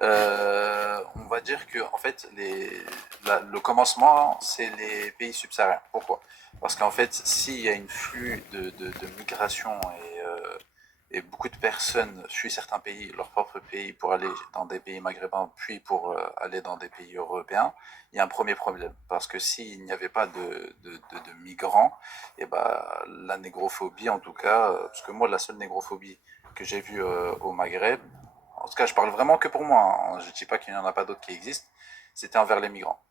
On va dire que en fait le commencement c'est les pays subsahariens. Pourquoi? Parce qu'en fait s'il y a une flux de migration et beaucoup de personnes fuient certains pays, leur propre pays, pour aller dans des pays maghrébins, puis pour aller dans des pays européens, il y a un premier problème. Parce que s'il n'y avait pas de migrants, et bah, la négrophobie, en tout cas, parce que moi, la seule négrophobie que j'ai vue au Maghreb, en tout cas, je parle vraiment que pour moi, hein, je ne dis pas qu'il n'y en a pas d'autres qui existent, c'était envers les migrants.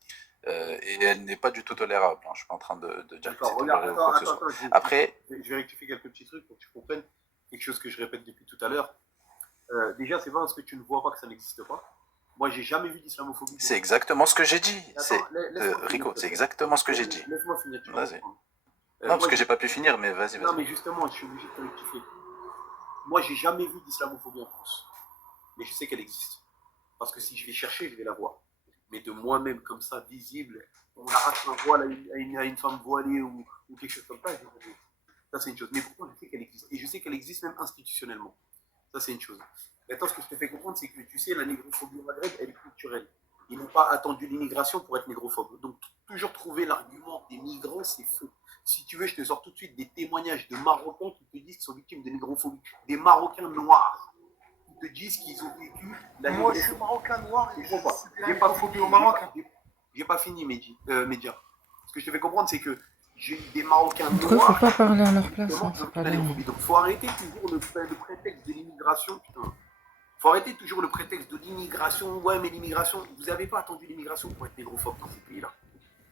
Et elle n'est pas du tout tolérable. Hein. Je ne suis pas en train de dire que c'est tolérable ou quoi que ce soit. Après, je vais rectifier quelques petits trucs pour que tu comprennes. Quelque chose que je répète depuis tout à l'heure. Déjà, c'est pas parce que tu ne vois pas que ça n'existe pas. Moi, j'ai jamais vu d'islamophobie. C'est exactement ce que j'ai dit. Rico, c'est exactement ce que j'ai dit. Laisse-moi finir. Vas-y. Non, parce que j'ai pas pu finir, mais vas-y. Non, mais justement, je suis obligé de te rectifier. Moi, j'ai jamais vu d'islamophobie en France. Mais je sais qu'elle existe. Parce que si je vais chercher, je vais la voir. Mais de moi-même, comme ça, visible, on arrache un voile à une femme voilée ou quelque chose comme ça, je vais. Ça, c'est une chose. Mais pourquoi je sais qu'elle existe? Et je sais qu'elle existe même institutionnellement. Ça, c'est une chose. Maintenant, ce que je te fais comprendre, c'est que tu sais, la négrophobie au Maghreb, elle est culturelle. Ils n'ont pas attendu l'immigration pour être négrophobes. Donc, toujours trouver l'argument des migrants, c'est faux. Si tu veux, je te sors tout de suite des témoignages de Marocains qui te disent qu'ils sont victimes de négrophobie. Des Marocains noirs qui te disent qu'ils ont vécu la négrophobie. Moi, je suis Marocain noir et j'ai pas phobie au Maroc. J'ai pas fini, Média. Ce que je te fais comprendre, c'est que j'ai des Marocains noirs. Il ne faut pas parler à leur place. Hein, donc, il faut arrêter toujours le prétexte de l'immigration. Il faut arrêter toujours le prétexte de l'immigration. Ouais, mais l'immigration, vous n'avez pas attendu l'immigration pour être négrophobe dans ces pays-là.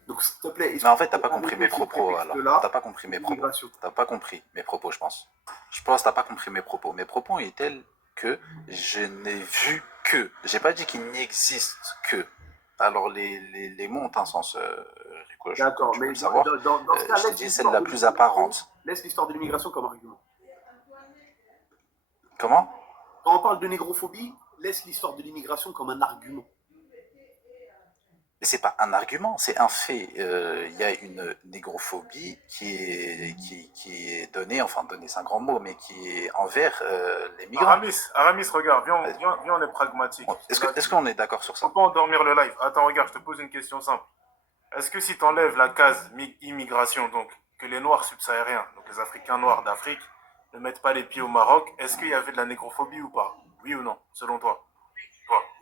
Donc, s'il te plaît. Mais en fait, t'as pas compris mes propos, alors. T'as pas compris mes propos. T'as pas compris mes propos, je pense. Je pense que t'as pas compris mes propos. Mes propos étaient tels que je n'ai vu que. J'ai pas dit qu'il n'existe que. Alors, les mots ont un sens, Rico, comme D'accord, tu peux mais le savoir. dans ce cas, Je te laisse dis celle l'histoire la de plus l'immigration, apparente. laisse l'histoire de l'immigration comme argument. Comment? Quand on parle de négrophobie, laisse l'histoire de l'immigration comme un argument. Mais c'est pas un argument, c'est un fait. Il y a une négrophobie qui est donnée, enfin donnée c'est un grand mot, mais qui est envers les migrants. Aramis, regarde, viens, on est pragmatique. Est-ce qu'on est d'accord sur ça? Faut pas endormir le live. Attends, regarde, je te pose une question simple. Est-ce que si tu enlèves la case immigration, donc que les Noirs subsahariens, donc les Africains noirs d'Afrique, ne mettent pas les pieds au Maroc, est-ce qu'il y avait de la négrophobie ou pas? Oui ou non, selon toi?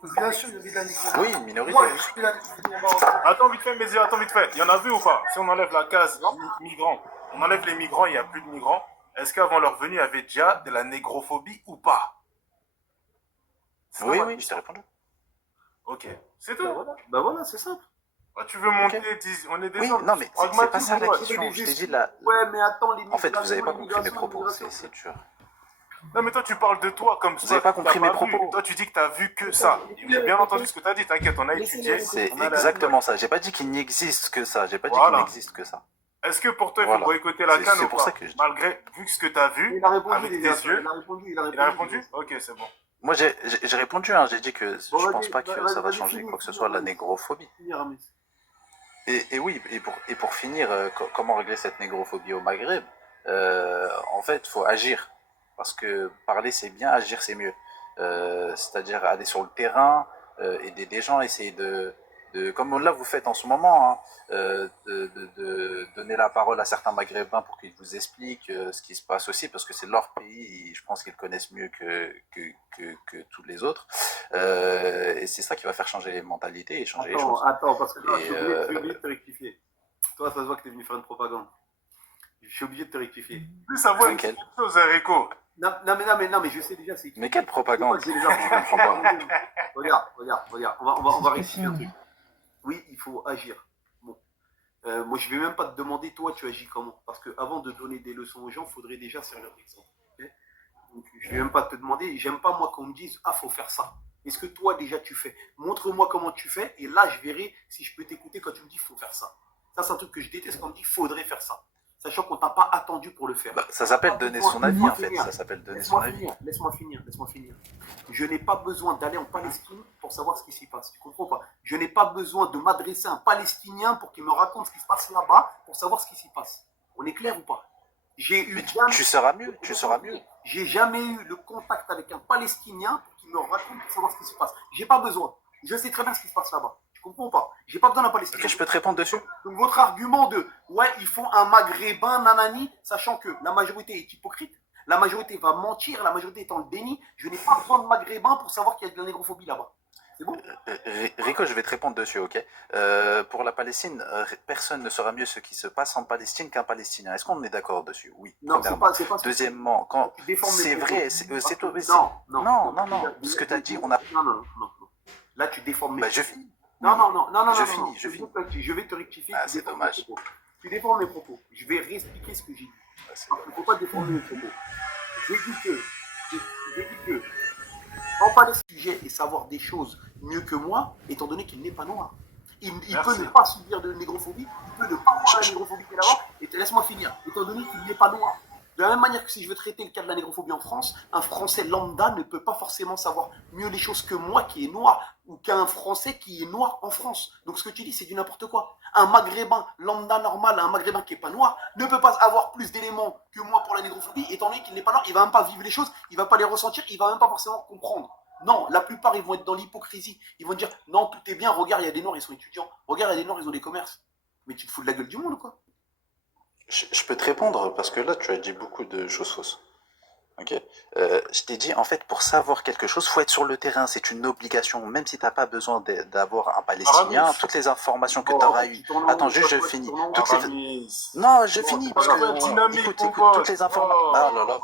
Bien sûr, il y avait de la négrophobie. Oui, une minorité. Moi, je suis la négrophobie au Maroc. Attends vite fait, Mézia, attends vite fait. Il y en a vu ou pas? Si on enlève la case migrants, on enlève les migrants, il n'y a plus de migrants. Est-ce qu'avant leur venue, il y avait déjà de la négrophobie ou pas? Oui, oui, je t'ai répondu. Ok, c'est tout. Bah voilà, c'est simple. Tu veux monter, on est Oui, déjà non, mais c'est pas ça la question. Je t'ai dit là. Ouais, mais attends, En fait, vous n'avez pas compris mes propos, c'est dur. Non, mais toi, tu parles de toi comme ça. Vous n'avez pas compris mes propos. Toi, tu dis que tu as vu que ça. J'ai bien entendu ce que tu as dit, t'inquiète, on a étudié. C'est exactement ça. J'ai pas dit qu'il n'existe que ça. J'ai pas dit qu'il n'existe que ça. Est-ce que pour toi, il faut boycotter la CAN ou pour pas? ça que je dis. Malgré, vu ce que tu as vu, Il a répondu, avec tes yeux. il a Il a répondu? Ok, c'est bon. Moi, j'ai répondu, hein. J'ai dit que je pense pas que ça va changer quoi que ce soit la négrophobie. Et oui, et pour finir, comment régler cette négrophobie au Maghreb? En fait, il faut agir. Parce que parler c'est bien, agir c'est mieux. C'est-à-dire aller sur le terrain, aider des gens, essayer comme là vous faites en ce moment, hein, de donner la parole à certains Maghrébins pour qu'ils vous expliquent ce qui se passe aussi, parce que c'est leur pays, et je pense qu'ils connaissent mieux que tous les autres. Et c'est ça qui va faire changer les mentalités et changer les choses. Attends, parce que là, je suis obligé de te rectifier. Toi, ça se voit que tu es venu faire une propagande. Je suis obligé de te rectifier. Plus savoir une chose, Rico. Non, mais je sais déjà c'est qui. Mais quelle propagande? Regarde, on va rectifier un truc. Oui, il faut agir. Bon. Moi, je vais même pas te demander, toi, tu agis comment? Parce qu'avant de donner des leçons aux gens, il faudrait déjà servir d'exemple. Okay? Donc, je vais même pas te demander, j'aime pas moi qu'on me dise, ah, faut faire ça. Est-ce que toi, déjà, tu fais? Montre-moi comment tu fais, et là, je verrai si je peux t'écouter quand tu me dis, faut faire ça. Ça, c'est un truc que je déteste quand on me dit, faudrait faire ça. Sachant qu'on t'a pas attendu pour le faire. Bah, ça s'appelle donner son avis, en fait. Ça s'appelle donner son avis. Laisse-moi finir. Je n'ai pas besoin d'aller en Palestine pour savoir ce qui s'y passe. Tu comprends pas? Je n'ai pas besoin de m'adresser à un Palestinien pour qu'il me raconte ce qui se passe là-bas pour savoir ce qui s'y passe. On est clair ou pas? Tu seras mieux. J'ai jamais eu le contact avec un Palestinien pour qu'il me raconte pour savoir ce qui se passe. J'ai pas besoin. Je sais très bien ce qui se passe là-bas. Tu comprends pas? J'ai pas besoin d'un Palestinien. Ok, je peux te répondre dessus? Donc votre argument de ouais, il faut un maghrébin, nanani, sachant que la majorité est hypocrite, la majorité va mentir, la majorité est dans le déni, je n'ai pas besoin de maghrébin pour savoir qu'il y a de la négrophobie là-bas. C'est bon? Rico, je vais te répondre dessus, ok? Pour la Palestine, personne ne saura mieux ce qui se passe en Palestine qu'un Palestinien. Est-ce qu'on est d'accord dessus? Oui. Non, c'est pas Deuxièmement, quand c'est vrai, c'est toi. Non. Ce que tu as dit, on a. Non. Là, tu déformes mes propos. Je finis. Non. Je finis. Je vais te rectifier. Ah, c'est dommage. Tu déformes mes propos. Je vais réexpliquer ce que j'ai dit. Il ne faut pas déformer mes propos. J'ai dit que en parler de sujet et savoir des choses mieux que moi, étant donné qu'il n'est pas noir. Il peut ne pas subir de négrophobie, il peut ne pas avoir la négrophobie qui est là-bas, et laisse-moi finir, étant donné qu'il n'est pas noir. De la même manière que si je veux traiter le cas de la négrophobie en France, un Français lambda ne peut pas forcément savoir mieux les choses que moi qui est noir, ou qu'un Français qui est noir en France. Donc ce que tu dis, c'est du n'importe quoi. Un Maghrébin lambda normal, un Maghrébin qui n'est pas noir, ne peut pas avoir plus d'éléments que moi pour la négrophobie, étant donné qu'il n'est pas noir, il ne va même pas vivre les choses, il ne va pas les ressentir, il ne va même pas forcément comprendre. Non, la plupart, ils vont être dans l'hypocrisie. Ils vont dire, non, tout est bien, regarde, il y a des noirs, ils sont étudiants. Regarde, il y a des noirs, ils ont des commerces. Mais tu te fous de la gueule du monde ou quoi? Je peux te répondre parce que là, tu as dit beaucoup de choses fausses. Ok. Je t'ai dit, en fait, pour savoir quelque chose, faut être sur le terrain. C'est une obligation, même si tu n'as pas besoin d'avoir un Palestinien. Toutes les informations que tu auras eues. Attends, juste, je finis. Non, je finis parce que écoute, toutes les informations. Ah là là.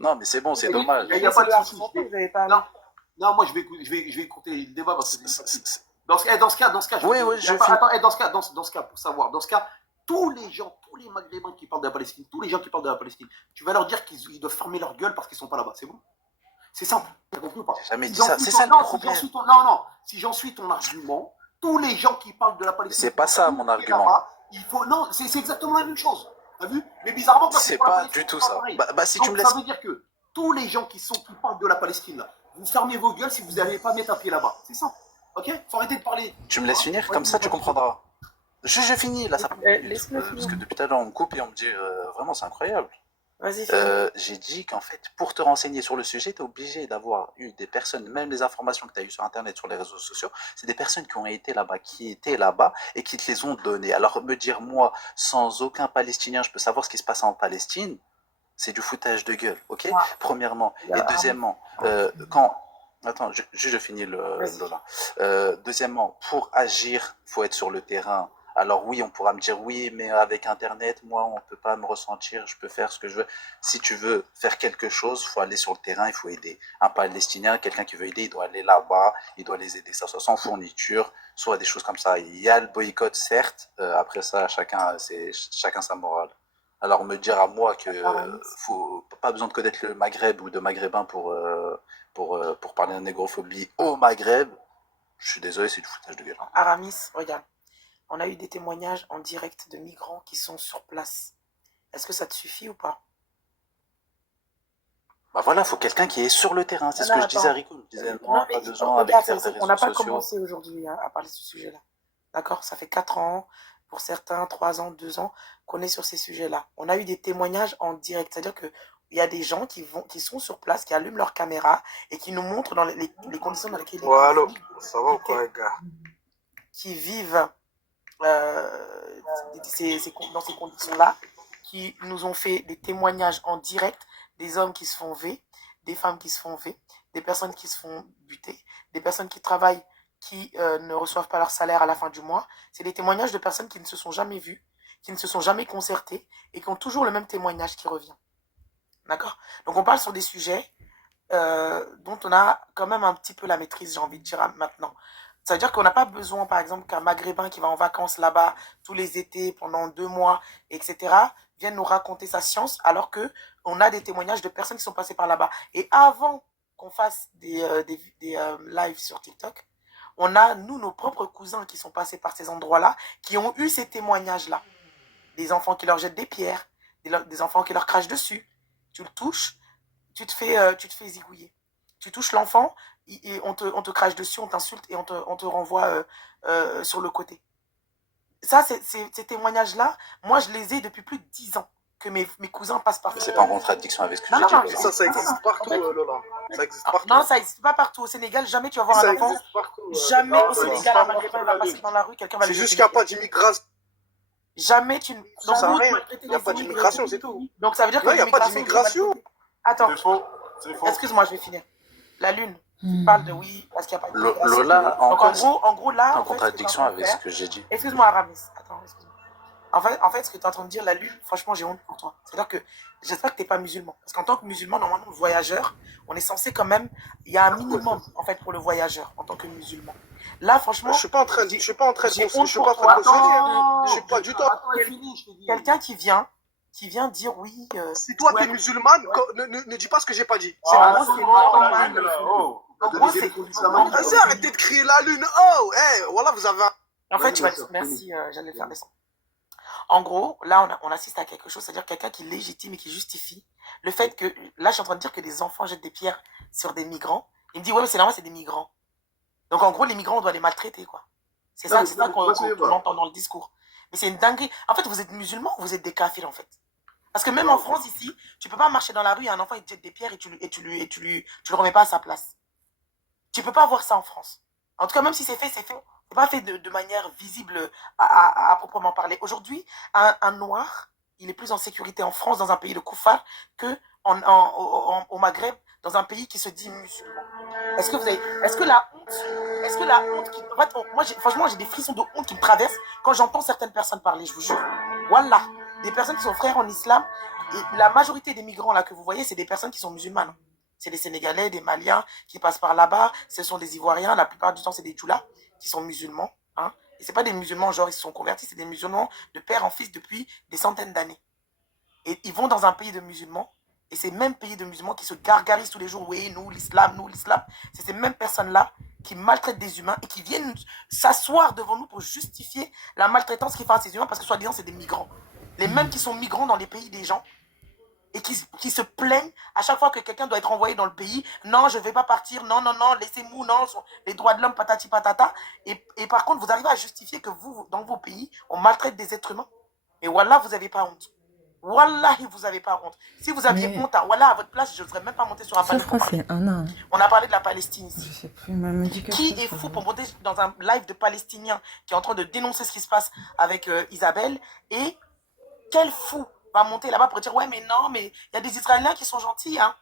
Non, mais c'est bon, c'est dommage. Il n'y a pas de souci. Non, moi, je vais écouter le débat parce que. Dans ce cas, pour savoir, dans ce cas, tous les Maghrébins qui parlent de la Palestine, tous les gens qui parlent de la Palestine, tu vas leur dire qu'ils doivent fermer leur gueule parce qu'ils sont pas là-bas, c'est bon? C'est simple. T'as compris ou pas? J'ai jamais Si dit j'en ça. suis C'est ton- ça le non, si problème. j'en suis ton- non, non. Si j'en suis ton argument, tous les gens qui parlent de la Palestine, C'est pas ça mon argument. là-bas, il faut. Non, c'est exactement la même chose. T'as vu? Mais bizarrement, quand C'est pour la pas Palestine, du tout c'est pas ça. pareil. Bah, si tu Donc, me laisses. ça veut dire que tous les gens qui parlent de la Palestine, là, vous fermez vos gueules si vous n'allez pas mettre un pied là-bas. C'est simple. Ok? Faut arrêter de parler. Tu me laisses finir, comme ça tu comprendras. Je finis là, ça. Laisse-le Parce que finir. depuis tout à l'heure on me coupe et on me dit vraiment c'est incroyable. Vas-y, finis. J'ai dit qu'en fait, pour te renseigner sur le sujet, tu es obligé d'avoir eu des personnes, même les informations que tu as eues sur Internet, sur les réseaux sociaux, c'est des personnes qui ont été là-bas, qui étaient là-bas et qui te les ont données. Alors me dire, moi, sans aucun Palestinien, je peux savoir ce qui se passe en Palestine, c'est du foutage de gueule, ok? Ouais. Premièrement. Il y a Et un- deuxièmement, quand... Attends, je finis Vas-y. Lola. Deuxièmement, pour agir, il faut être sur le terrain. Alors oui, on pourra me dire oui, mais avec Internet, moi, on ne peut pas me ressentir, je peux faire ce que je veux. Si tu veux faire quelque chose, il faut aller sur le terrain, il faut aider. Un Palestinien, quelqu'un qui veut aider, il doit aller là-bas, il doit les aider, ça soit sans fourniture, soit des choses comme ça. Il y a le boycott, certes, après ça, chacun sa morale. Alors me dire à moi que faut pas besoin de connaître le Maghreb ou de Maghrébin pour parler de négrophobie au Maghreb, je suis désolé, c'est du foutage de gueule. Aramis, regarde. On a eu des témoignages en direct de migrants qui sont sur place. Est-ce que ça te suffit ou pas? Bah voilà, faut quelqu'un qui est sur le terrain. C'est ce que je disais à Rico. Je disais non, pas besoin avec regarde, faire des on n'a réseaux pas sociaux. commencé aujourd'hui à parler de ce sujet-là. D'accord? Ça fait 4 ans, pour certains, 3 ans, 2 ans, qu'on est sur ces sujets-là. On a eu des témoignages en direct. C'est-à-dire qu'il y a des gens qui sont sur place, qui allument leur caméra et qui nous montrent dans les conditions dans lesquelles Ouais, allô, ça va ou quoi, les gars? qui vivent dans ces conditions-là, qui nous ont fait des témoignages en direct, des hommes qui se font V, des femmes qui se font V, des personnes qui se font buter, des personnes qui travaillent, qui ne reçoivent pas leur salaire à la fin du mois. C'est des témoignages de personnes qui ne se sont jamais vues, qui ne se sont jamais concertées et qui ont toujours le même témoignage qui revient. D'accord? Donc on parle sur des sujets dont on a quand même un petit peu la maîtrise, j'ai envie de dire maintenant. Ça veut dire qu'on n'a pas besoin, par exemple, qu'un Maghrébin qui va en vacances là-bas tous les étés, pendant 2 mois, etc., vienne nous raconter sa science, alors qu'on a des témoignages de personnes qui sont passées par là-bas. Et avant qu'on fasse des lives sur TikTok, on a, nous, nos propres cousins qui sont passés par ces endroits-là, qui ont eu ces témoignages-là. Des enfants qui leur jettent des pierres, des enfants qui leur crachent dessus. Tu le touches, tu te fais zigouiller. Tu touches l'enfant, et on te crache dessus, on t'insulte et on te renvoie sur le côté. Ça, ces témoignages-là, moi, je les ai depuis plus de 10 ans que mes cousins passent par. Mais c'est pas en contradiction avec ce que j'ai dit. non, Lola. Ça existe partout, Lola. Ça existe partout. Non, ça n'existe pas partout. Au Sénégal, jamais tu vas voir Ça un enfant. existe partout. Jamais Non, au ça Sénégal, existe un pas Maghrébin partout, va la passer lune. dans la rue, quelqu'un va C'est lui juste jeter qu'il n'y a une pas pierre. d'immigration. Jamais tu. Ça sert à rien. maltraiter Il n'y a les pas immigrés. d'immigration, c'est tout. Donc ça veut dire que Non, il n'y a pas l'immigration, d'immigration. Attends, C'est faux. C'est faux. excuse-moi, je vais finir. La Lune, tu parles de oui, parce qu'il n'y a pas d'immigration. Lola, Donc en gros là, en en fait, contradiction avec ce que j'ai dit. excuse-moi, Aramis. Attends, excuse-moi. En fait, ce que tu es en train de dire, la Lune, franchement, j'ai honte pour toi. C'est-à-dire que j'espère que tu n'es pas musulman. Parce qu'en tant que musulman, normalement, le voyageur, on est censé quand même. Il y a un minimum, en fait, pour le voyageur, en tant que musulman. Là, franchement. Je suis pas en train de j'ai conseiller. honte Je suis pour pas en train de toi. conseiller. Je suis pas du tout. Quelqu'un qui vient dire oui. Si toi ouais, t'es musulmane, ne dis pas ce que j'ai pas dit. C'est Ah, moi, c'est c'est moi, la normal. lune, là. Oh. Donc moi, c'est. Vas-y, arrêtez de crier la lune. Oh, voilà, vous avez un. En fait, tu vas dire merci, j'allais le faire descendre. En gros, là, on assiste à quelque chose, c'est-à-dire quelqu'un qui légitime et qui justifie le fait que, là, je suis en train de dire que des enfants jettent des pierres sur des migrants. Il me dit, ouais, mais c'est normal, c'est des migrants. Donc, en gros, les migrants, on doit les maltraiter, quoi. C'est ça qu'on entend dans le discours. Mais c'est une dinguerie. En fait, vous êtes musulmans, vous êtes des kafirs, en fait. Parce que même en France, ici, tu peux pas marcher dans la rue et un enfant, il te jette des pierres et tu le remets pas à sa place. Tu peux pas voir ça en France. En tout cas, même si c'est fait, c'est fait. C'est pas fait de manière visible à proprement parler. Aujourd'hui, un noir, il est plus en sécurité en France, dans un pays de koufar, que au Maghreb, dans un pays qui se dit musulman. Est-ce que la honte en fait, moi, franchement, j'ai des frissons de honte qui me traversent quand j'entends certaines personnes parler, je vous jure. Voilà. Des personnes qui sont frères en islam. Et la majorité des migrants là que vous voyez, c'est des personnes qui sont musulmanes. C'est des Sénégalais, des Maliens qui passent par là-bas. Ce sont des Ivoiriens. La plupart du temps, c'est des Djoulas qui sont musulmans. Hein. Et ce pas des musulmans genre ils se sont convertis, c'est des musulmans de père en fils depuis des centaines d'années. Et ils vont dans un pays de musulmans Et ces mêmes pays de musulmans qui se gargarisent tous les jours, oui, nous, l'islam, c'est ces mêmes personnes-là qui maltraitent des humains et qui viennent s'asseoir devant nous pour justifier la maltraitance qu'ils font à ces humains parce que soi-disant, c'est des migrants. Les mêmes qui sont migrants dans les pays des gens et qui se plaignent à chaque fois que quelqu'un doit être envoyé dans le pays. Non, je ne vais pas partir. Non, laissez-moi. Non, les droits de l'homme, patati patata. Et par contre, vous arrivez à justifier que vous, dans vos pays, on maltraite des êtres humains. Et voilà, vous n'avez pas honte. Wallahi, vous n'avez pas honte. Si vous aviez honte, voilà, à votre place, je ne serais même pas monté sur un Ça, panneau. je crois que c'est Anna. On a parlé de la Palestine ici. Je sais plus, mais elle me dit quelque Qui chose, est ça fou va. pour monter dans un live de Palestiniens qui est en train de dénoncer ce qui se passe avec Isabelle? Et quel fou va monter là-bas pour dire ouais, mais non, mais il y a des Israéliens qui sont gentils, hein.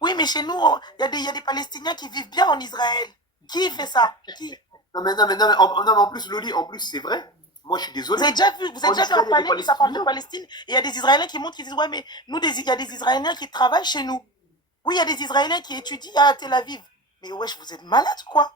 Oui, mais chez nous, il y a des Palestiniens qui vivent bien en Israël. Qui fait ça? Qui? Non, mais en plus, Loli, en plus, c'est vrai. Moi, je suis désolé. Vous avez déjà vu en Palais où ça parle de Palestine et il y a des Israéliens qui montent, qui disent ouais, mais nous, il y a des Israéliens qui travaillent chez nous. Oui, il y a des Israéliens qui étudient à Tel Aviv. Mais wesh, vous êtes malade ou quoi?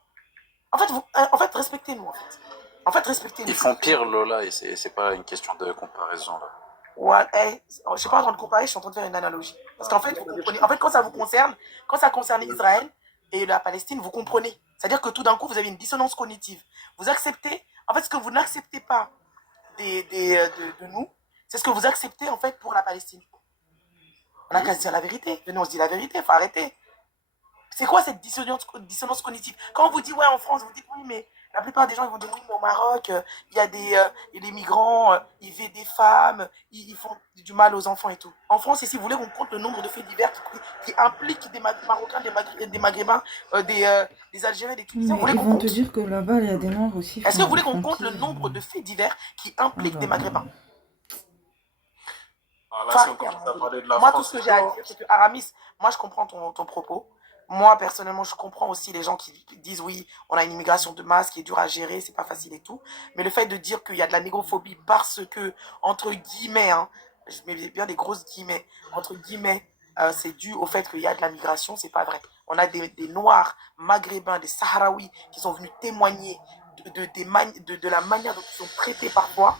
En fait, respectez-nous, en fait. En fait, respectez-nous. Ils font pire, Lola, et c'est pas une question de comparaison, là. Ouais, je suis pas en train de comparer, je suis en train de faire une analogie. Parce qu'en fait, vous comprenez, en fait, quand ça vous concerne, quand ça concerne Israël et la Palestine, vous comprenez. C'est-à-dire que tout d'un coup, vous avez une dissonance cognitive. Vous acceptez, en fait, ce que vous n'acceptez pas de nous, c'est ce que vous acceptez, en fait, pour la Palestine. On a qu'à se dire la vérité. Venez, on se dit la vérité, faut arrêter. C'est quoi cette dissonance cognitive? Quand on vous dit, ouais, en France, vous dites, oui, mais la plupart des gens, ils vont dire, oui, mais au Maroc, il y a des migrants, ils vivent des femmes, ils font du mal aux enfants et tout. En France, ici, vous voulez qu'on compte le nombre de faits divers qui impliquent des Marocains, des Maghrébins, des Algériens, des Tunisiens? Mais ils vont te dire que là-bas, il y a des Noirs aussi. Est-ce que vous voulez qu'on compte le nombre de faits divers qui impliquent des Maghrébins? Moi, tout ce que j'ai à dire, c'est que Aramis, moi, je comprends ton propos. Moi, personnellement, je comprends aussi les gens qui disent oui, on a une immigration de masse qui est dure à gérer, c'est pas facile et tout. Mais le fait de dire qu'il y a de la négrophobie parce que, entre guillemets, hein, je mets bien des grosses guillemets, entre guillemets, c'est dû au fait qu'il y a de la migration, c'est pas vrai. On a des Noirs, Maghrébins, des Sahraouis qui sont venus témoigner de la manière dont ils sont traités parfois.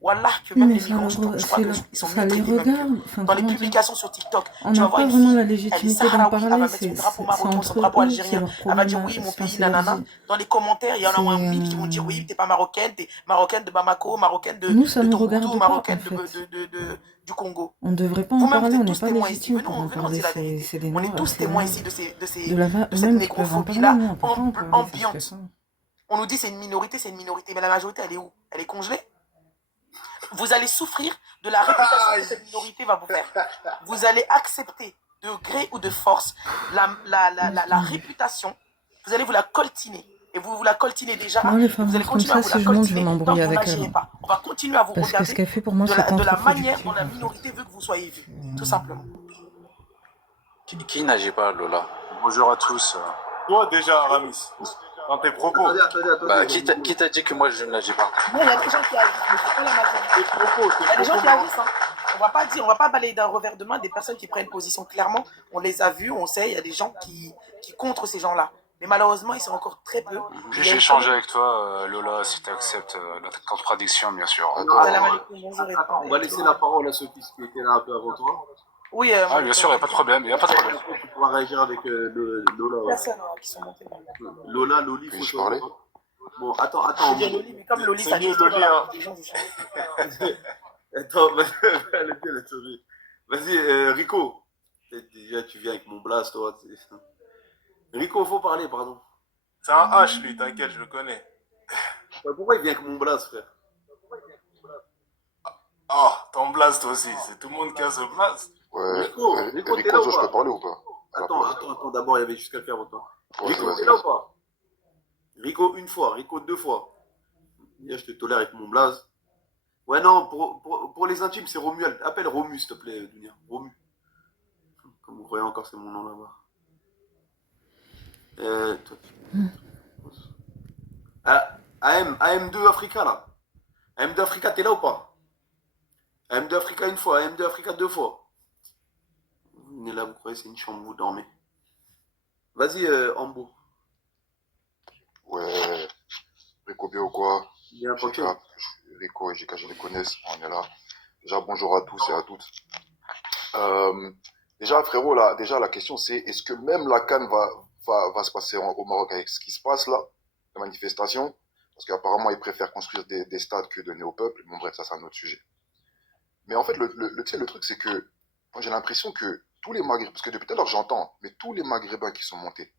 Wallah, que même les migrants, je crois qu'ils sont mieux traités même que dans les publications sur TikTok. On Tu vas n'a voir pas une vraiment fille, la elle est légitimité d'en sahraoui, elle va parler, mettre son drapeau c'est marocain, son entre drapeau eux, c'est algérien. leur Elle va dire problème, oui, mon enfin, pays, c'est leur nanana. vie. Dans les commentaires, il y en a un mille qui vont dire oui, t'es pas marocaine, t'es marocaine de Bamako, marocaine de Nous, ça ne nous regarde Tombouctou, pas, en marocaine fait. du Congo. On ne devrait pas en Vous-même, parler, vous on êtes n'est tous pas témoins ici. légitime Venons, pour en venons, on dit parler, la vérité. c'est des On est Noirs, tous c'est témoins eux. ici de De cette eux-mêmes qui peuvent en parler, négrophobie-là nous, on peut pas en parler, ça se fait ambiante. pas. On nous dit c'est une minorité, mais la majorité, elle est où? Elle est congelée? Vous allez souffrir de la réputation que cette minorité va vous faire. Vous allez accepter de gré ou de force la réputation. Vous allez vous la coltiner. Et vous la coltinez déjà. Moi, les femmes Vous allez comme continuer ça, à vous si la je monte, je vais coltiner tant m'embrouiller que vous avec n'agirez elle. pas. On va continuer à vous Parce que ce regarder qu'elle fait pour moi, c'est de la manière contre-productif, dont la en fait. minorité veut que vous soyez vus. Tout simplement. Qui n'agit pas, Lola? Bonjour à tous. Toi déjà, Aramis, dans tes propos. Bah, qui t'a dit que moi je n'agis pas? Non, il y a des gens qui agissent, mais c'est pas la majorité. Tes propos, Il y a des gens qui agissent. Hein. On va pas balayer d'un revers de main des personnes qui prennent position clairement. On les a vus, on sait, il y a des gens qui contre ces gens-là. Mais malheureusement, ils sont encore très peu. Puis j'ai échangé avec toi, Lola, si tu acceptes la contradiction, bien sûr. Salam alaikum, bonjour. Attends, on va laisser la parole à ceux qui étaient là un peu avant toi. Oui, Ah, bien sûr, il n'y a pas de problème, il n'y a pas de problème. Tu pourras réagir avec Lola. Ouais. Personne qui sont montés. Lola, Loli, faut Puis-je parler? Bon, attends. Je veux dire Loli, mais comme Loli, ça dit Loli, hein. Attends, laisse tomber. Vas-y, Rico. Déjà, tu viens avec mon blast, toi. Rico, faut parler, pardon. C'est un H, lui, t'inquiète, je le connais. Pourquoi il vient avec mon blast, frère? Ah, ton blast aussi, c'est tout le monde qui a ce blast. Ouais, Rico, t'es là ou je pas? peux parler ou pas? Attends, d'abord, il y avait juste quelqu'un avant toi. Ouais, Rico, vas-y, t'es là ou vas-y. pas? Rico, une fois, Rico, deux fois. Là, je te tolère avec mon blaze. Ouais, non, pour les intimes, c'est Romuald. Appelle Romu, s'il te plaît, Dunia. Romu. Comme vous croyez encore, c'est mon nom là-bas. Toi, AM2 Africa, là. AM2 Africa, t'es là ou pas? AM2 Africa une fois, AM2 Africa deux fois. Vous venez là, vous croyez c'est une chambre, vous dormez. Vas-y, Ambo. Ouais, Rico bien ou quoi? Bien, tranquille. Rico et JK, je les connais, on est là. Déjà, bonjour à tous et à toutes. Déjà, frérot, là, déjà, la question, c'est est-ce que même la CAN va se passer au Maroc avec ce qui se passe là, la manifestation? Parce qu'apparemment, ils préfèrent construire des stades que donner au peuple. Bon, bref, ça, c'est un autre sujet. Mais en fait, tu sais, le truc, c'est que moi, j'ai l'impression que tous les Maghrébins, parce que depuis tout à l'heure, j'entends, mais tous les Maghrébins qui sont montés,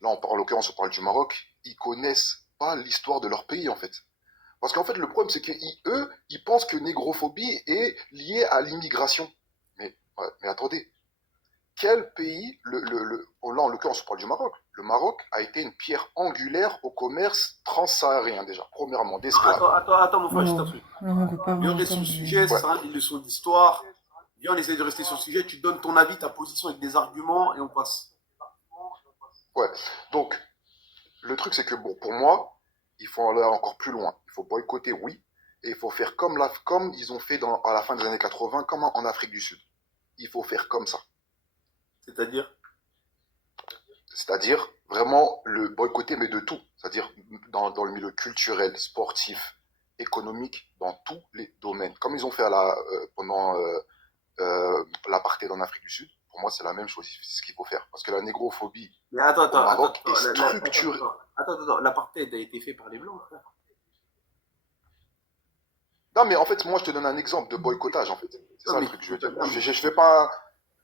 là, en l'occurrence, on parle du Maroc, ils connaissent pas l'histoire de leur pays, en fait. Parce qu'en fait, le problème, c'est qu'eux, ils pensent que négrophobie est liée à l'immigration. Mais attendez, quel pays, là, en l'occurrence, on parle du Maroc. Le Maroc a été une pierre angulaire au commerce transsaharien, déjà, premièrement, d'esclaves. Attends, mon frère, juste un Non, truc. non, on peut pas Viens, on vraiment reste sur le comme... sujet, ça sera une leçon d'histoire. Viens, on essaie de rester sur le sujet. Tu donnes ton avis, ta position avec des arguments et on passe. Ouais, donc, le truc, c'est que, bon, pour moi, il faut aller encore plus loin. Il faut boycotter, oui, et il faut faire comme ils ont fait à la fin des années 80, comme en Afrique du Sud. Il faut faire comme ça. C'est-à-dire? C'est-à-dire vraiment le boycotter, mais de tout. C'est-à-dire dans le milieu culturel, sportif, économique, dans tous les domaines. Comme ils ont fait pendant l'apartheid en Afrique du Sud, pour moi, c'est la même chose. C'est ce qu'il faut faire. Parce que la négrophobie Mais attends, au Maroc est attends, structurée. attends, l'apartheid a été fait par les Blancs, frère. Non, mais en fait, moi, je te donne un exemple de boycottage, en fait. C'est Non, ça mais le truc que je veux dire. non, mais- Je fais pas...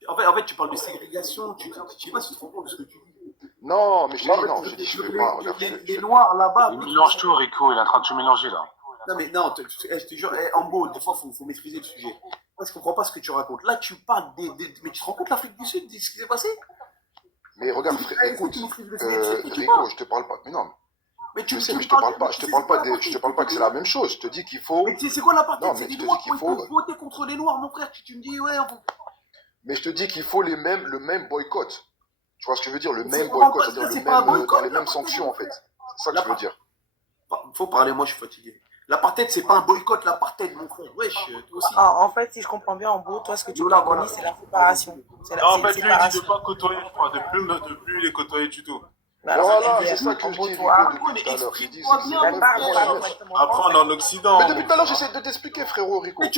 En fait, tu parles de ségrégation. Je sais pas si tu te rends compte de ce que tu dis. Non, mais je te En dis, fait, non, je dis, je fais pas... Regarde, les Noirs là-bas. Il mélange tout, Rico, il est en train de tout mélanger là. Non, mais non, je te jure, en beau, des fois, faut maîtriser le sujet. Moi, je comprends pas ce que tu racontes. Là, tu parles mais tu te rends compte l'Afrique du Sud, ce qui s'est passé? Mais regarde, frère, écoute, Rico, je te parle pas... Mais non, Mais je sais, mais je te parle pas, je te parle pas que c'est la même chose. Je te dis qu'il faut... Mais c'est quoi l'apartheid? Non, C'est mais les je te Noirs dis qui qu'il ont faut... voté contre les Noirs, mon frère. Tu me dis, ouais, Mais je te dis qu'il faut le même boycott. Tu vois ce que je veux dire? Le même pas un boycott, c'est-à-dire c'est pas un boycott, dans les mêmes l'apartheid, sanctions, en fait. C'est ça que je veux dire. Faut parler, moi, je suis fatigué. L'apartheid, c'est pas un boycott, l'apartheid, mon frère. Wesh, toi aussi. En fait, si je comprends bien, en beau, toi, ce que tu Voilà, préconises, c'est la séparation. C'est Non, en c'est fait, lui, il dit séparation. de pas côtoyer, je crois, de plus les côtoyer du tout. Alors, Voilà, tu dis, c'est ça que en je gros, dis, toi, Rico, depuis tout à l'heure. J'ai dit, exprime-toi c'est bien, le mais même parle pas processus. correctement Après, on est français. en Occident. Mais depuis tout à l'heure, j'essaie de t'expliquer, frérot Rico. Mais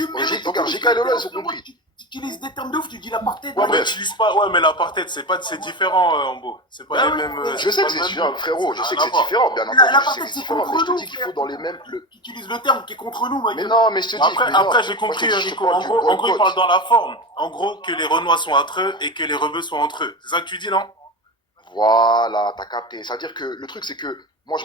Regarde, JK et Lola, ils ont compris. Tu utilises des termes de ouf, tu dis l'apartheid. Ouais, mais Bref. utilise pas. Ouais, mais l'apartheid, c'est différent, Ambo. C'est pas Ah les ouais, mêmes. ouais. Je sais pas que le c'est même différent, but. frérot, je Ça sais n'a que rien c'est à voir. différent, bien entendu, je sais que L'apartheid, c'est c'est différent, mais contre je te nous, dis qu'il frère. faut dans les mêmes... Tu utilises le terme qui est contre nous, ma Mais gueule. non, mais je te dis... Après, mais non, après j'ai moi, je te compris, dis, je te Rico. parle En du gros, il boycott. parle dans la forme. En gros, que les Renois sont entre eux et que les rebeux sont entre eux. C'est ça que tu dis, non? Voilà, t'as capté. C'est-à-dire que le truc, c'est que moi,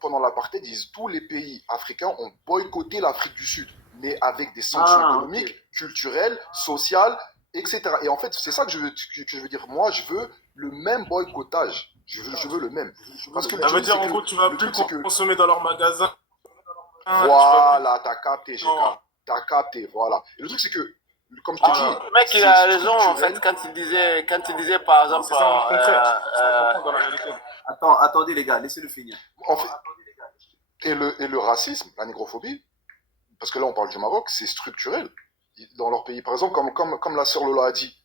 pendant l'apartheid, tous les pays africains ont boycotté l'Afrique du Sud, mais avec des sanctions économiques, culturelles, sociales, etc. Et en fait, c'est ça que je veux dire. Moi, je veux le même boycottage. Je veux le même. Parce que le Ça veut truc, dire, c'est en que- gros, tu vas le plus truc, c'est que... consommer dans leurs magasins. Voilà, t'as capté, Non. GK. T'as capté, voilà. Et le truc, c'est que, comme je t'ai dit... Le mec, il c'est a raison, en structurel. fait, quand il disait, par exemple, C'est ça, on le concret. C'est ce qu'on comprend dans la réalité. Attendez, les gars, laissez-le finir. En fait, et le racisme, la négrophobie, parce que là on parle du Maroc, c'est structurel. Dans leur pays, par exemple, comme la sœur Lola a dit,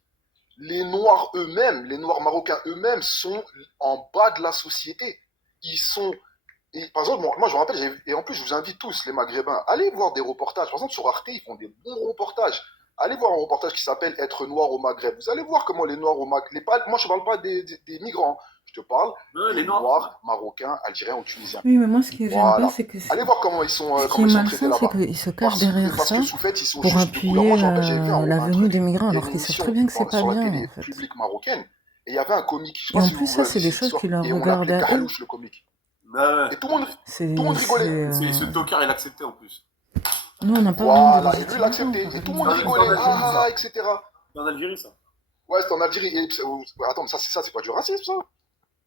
les Noirs eux-mêmes, les Noirs marocains eux-mêmes sont en bas de la société. Ils sont... Et, par exemple, moi je me rappelle, et en plus je vous invite tous, les Maghrébins, allez voir des reportages. Par exemple, sur Arte, ils font des bons reportages. Allez voir un reportage qui s'appelle Être noir au Maghreb. Vous allez voir comment les Noirs au Maghreb... Moi je ne parle pas des migrants, je te parle des Noirs marocains, Algériens ou Tunisiens. Oui, mais moi, ce que j'aime Voilà. pas, c'est que Allez voir comment ils sont, ce qui comment est ils sont traités malsain, c'est là-bas. qu'ils se cachent derrière Parce ça que sous fait, ils sont pour juste de couleur. appuyer Moi, je me rappelle, j'avais vu la un venue truc, des migrants, alors une qu'ils savent émission très bien que c'est pas sur la bien, télé en fait. publique marocaine, et il y avait un comique, je sais Et pas en si plus, vous ça, voyez c'est des cette choses histoire, qui leur et on regardent l'appelait à eux. Carlouche, le comique. Ouais. Et tout le monde rigolait. Ce tocard, il acceptait en plus. Nous, on n'a pas vraiment de Voilà, et lui, il acceptait. Et tout le monde rigolait, etc. C'est en Algérie, ça. Ouais, c'est en Algérie. Et, attends, mais ça, c'est pas du racisme, ça.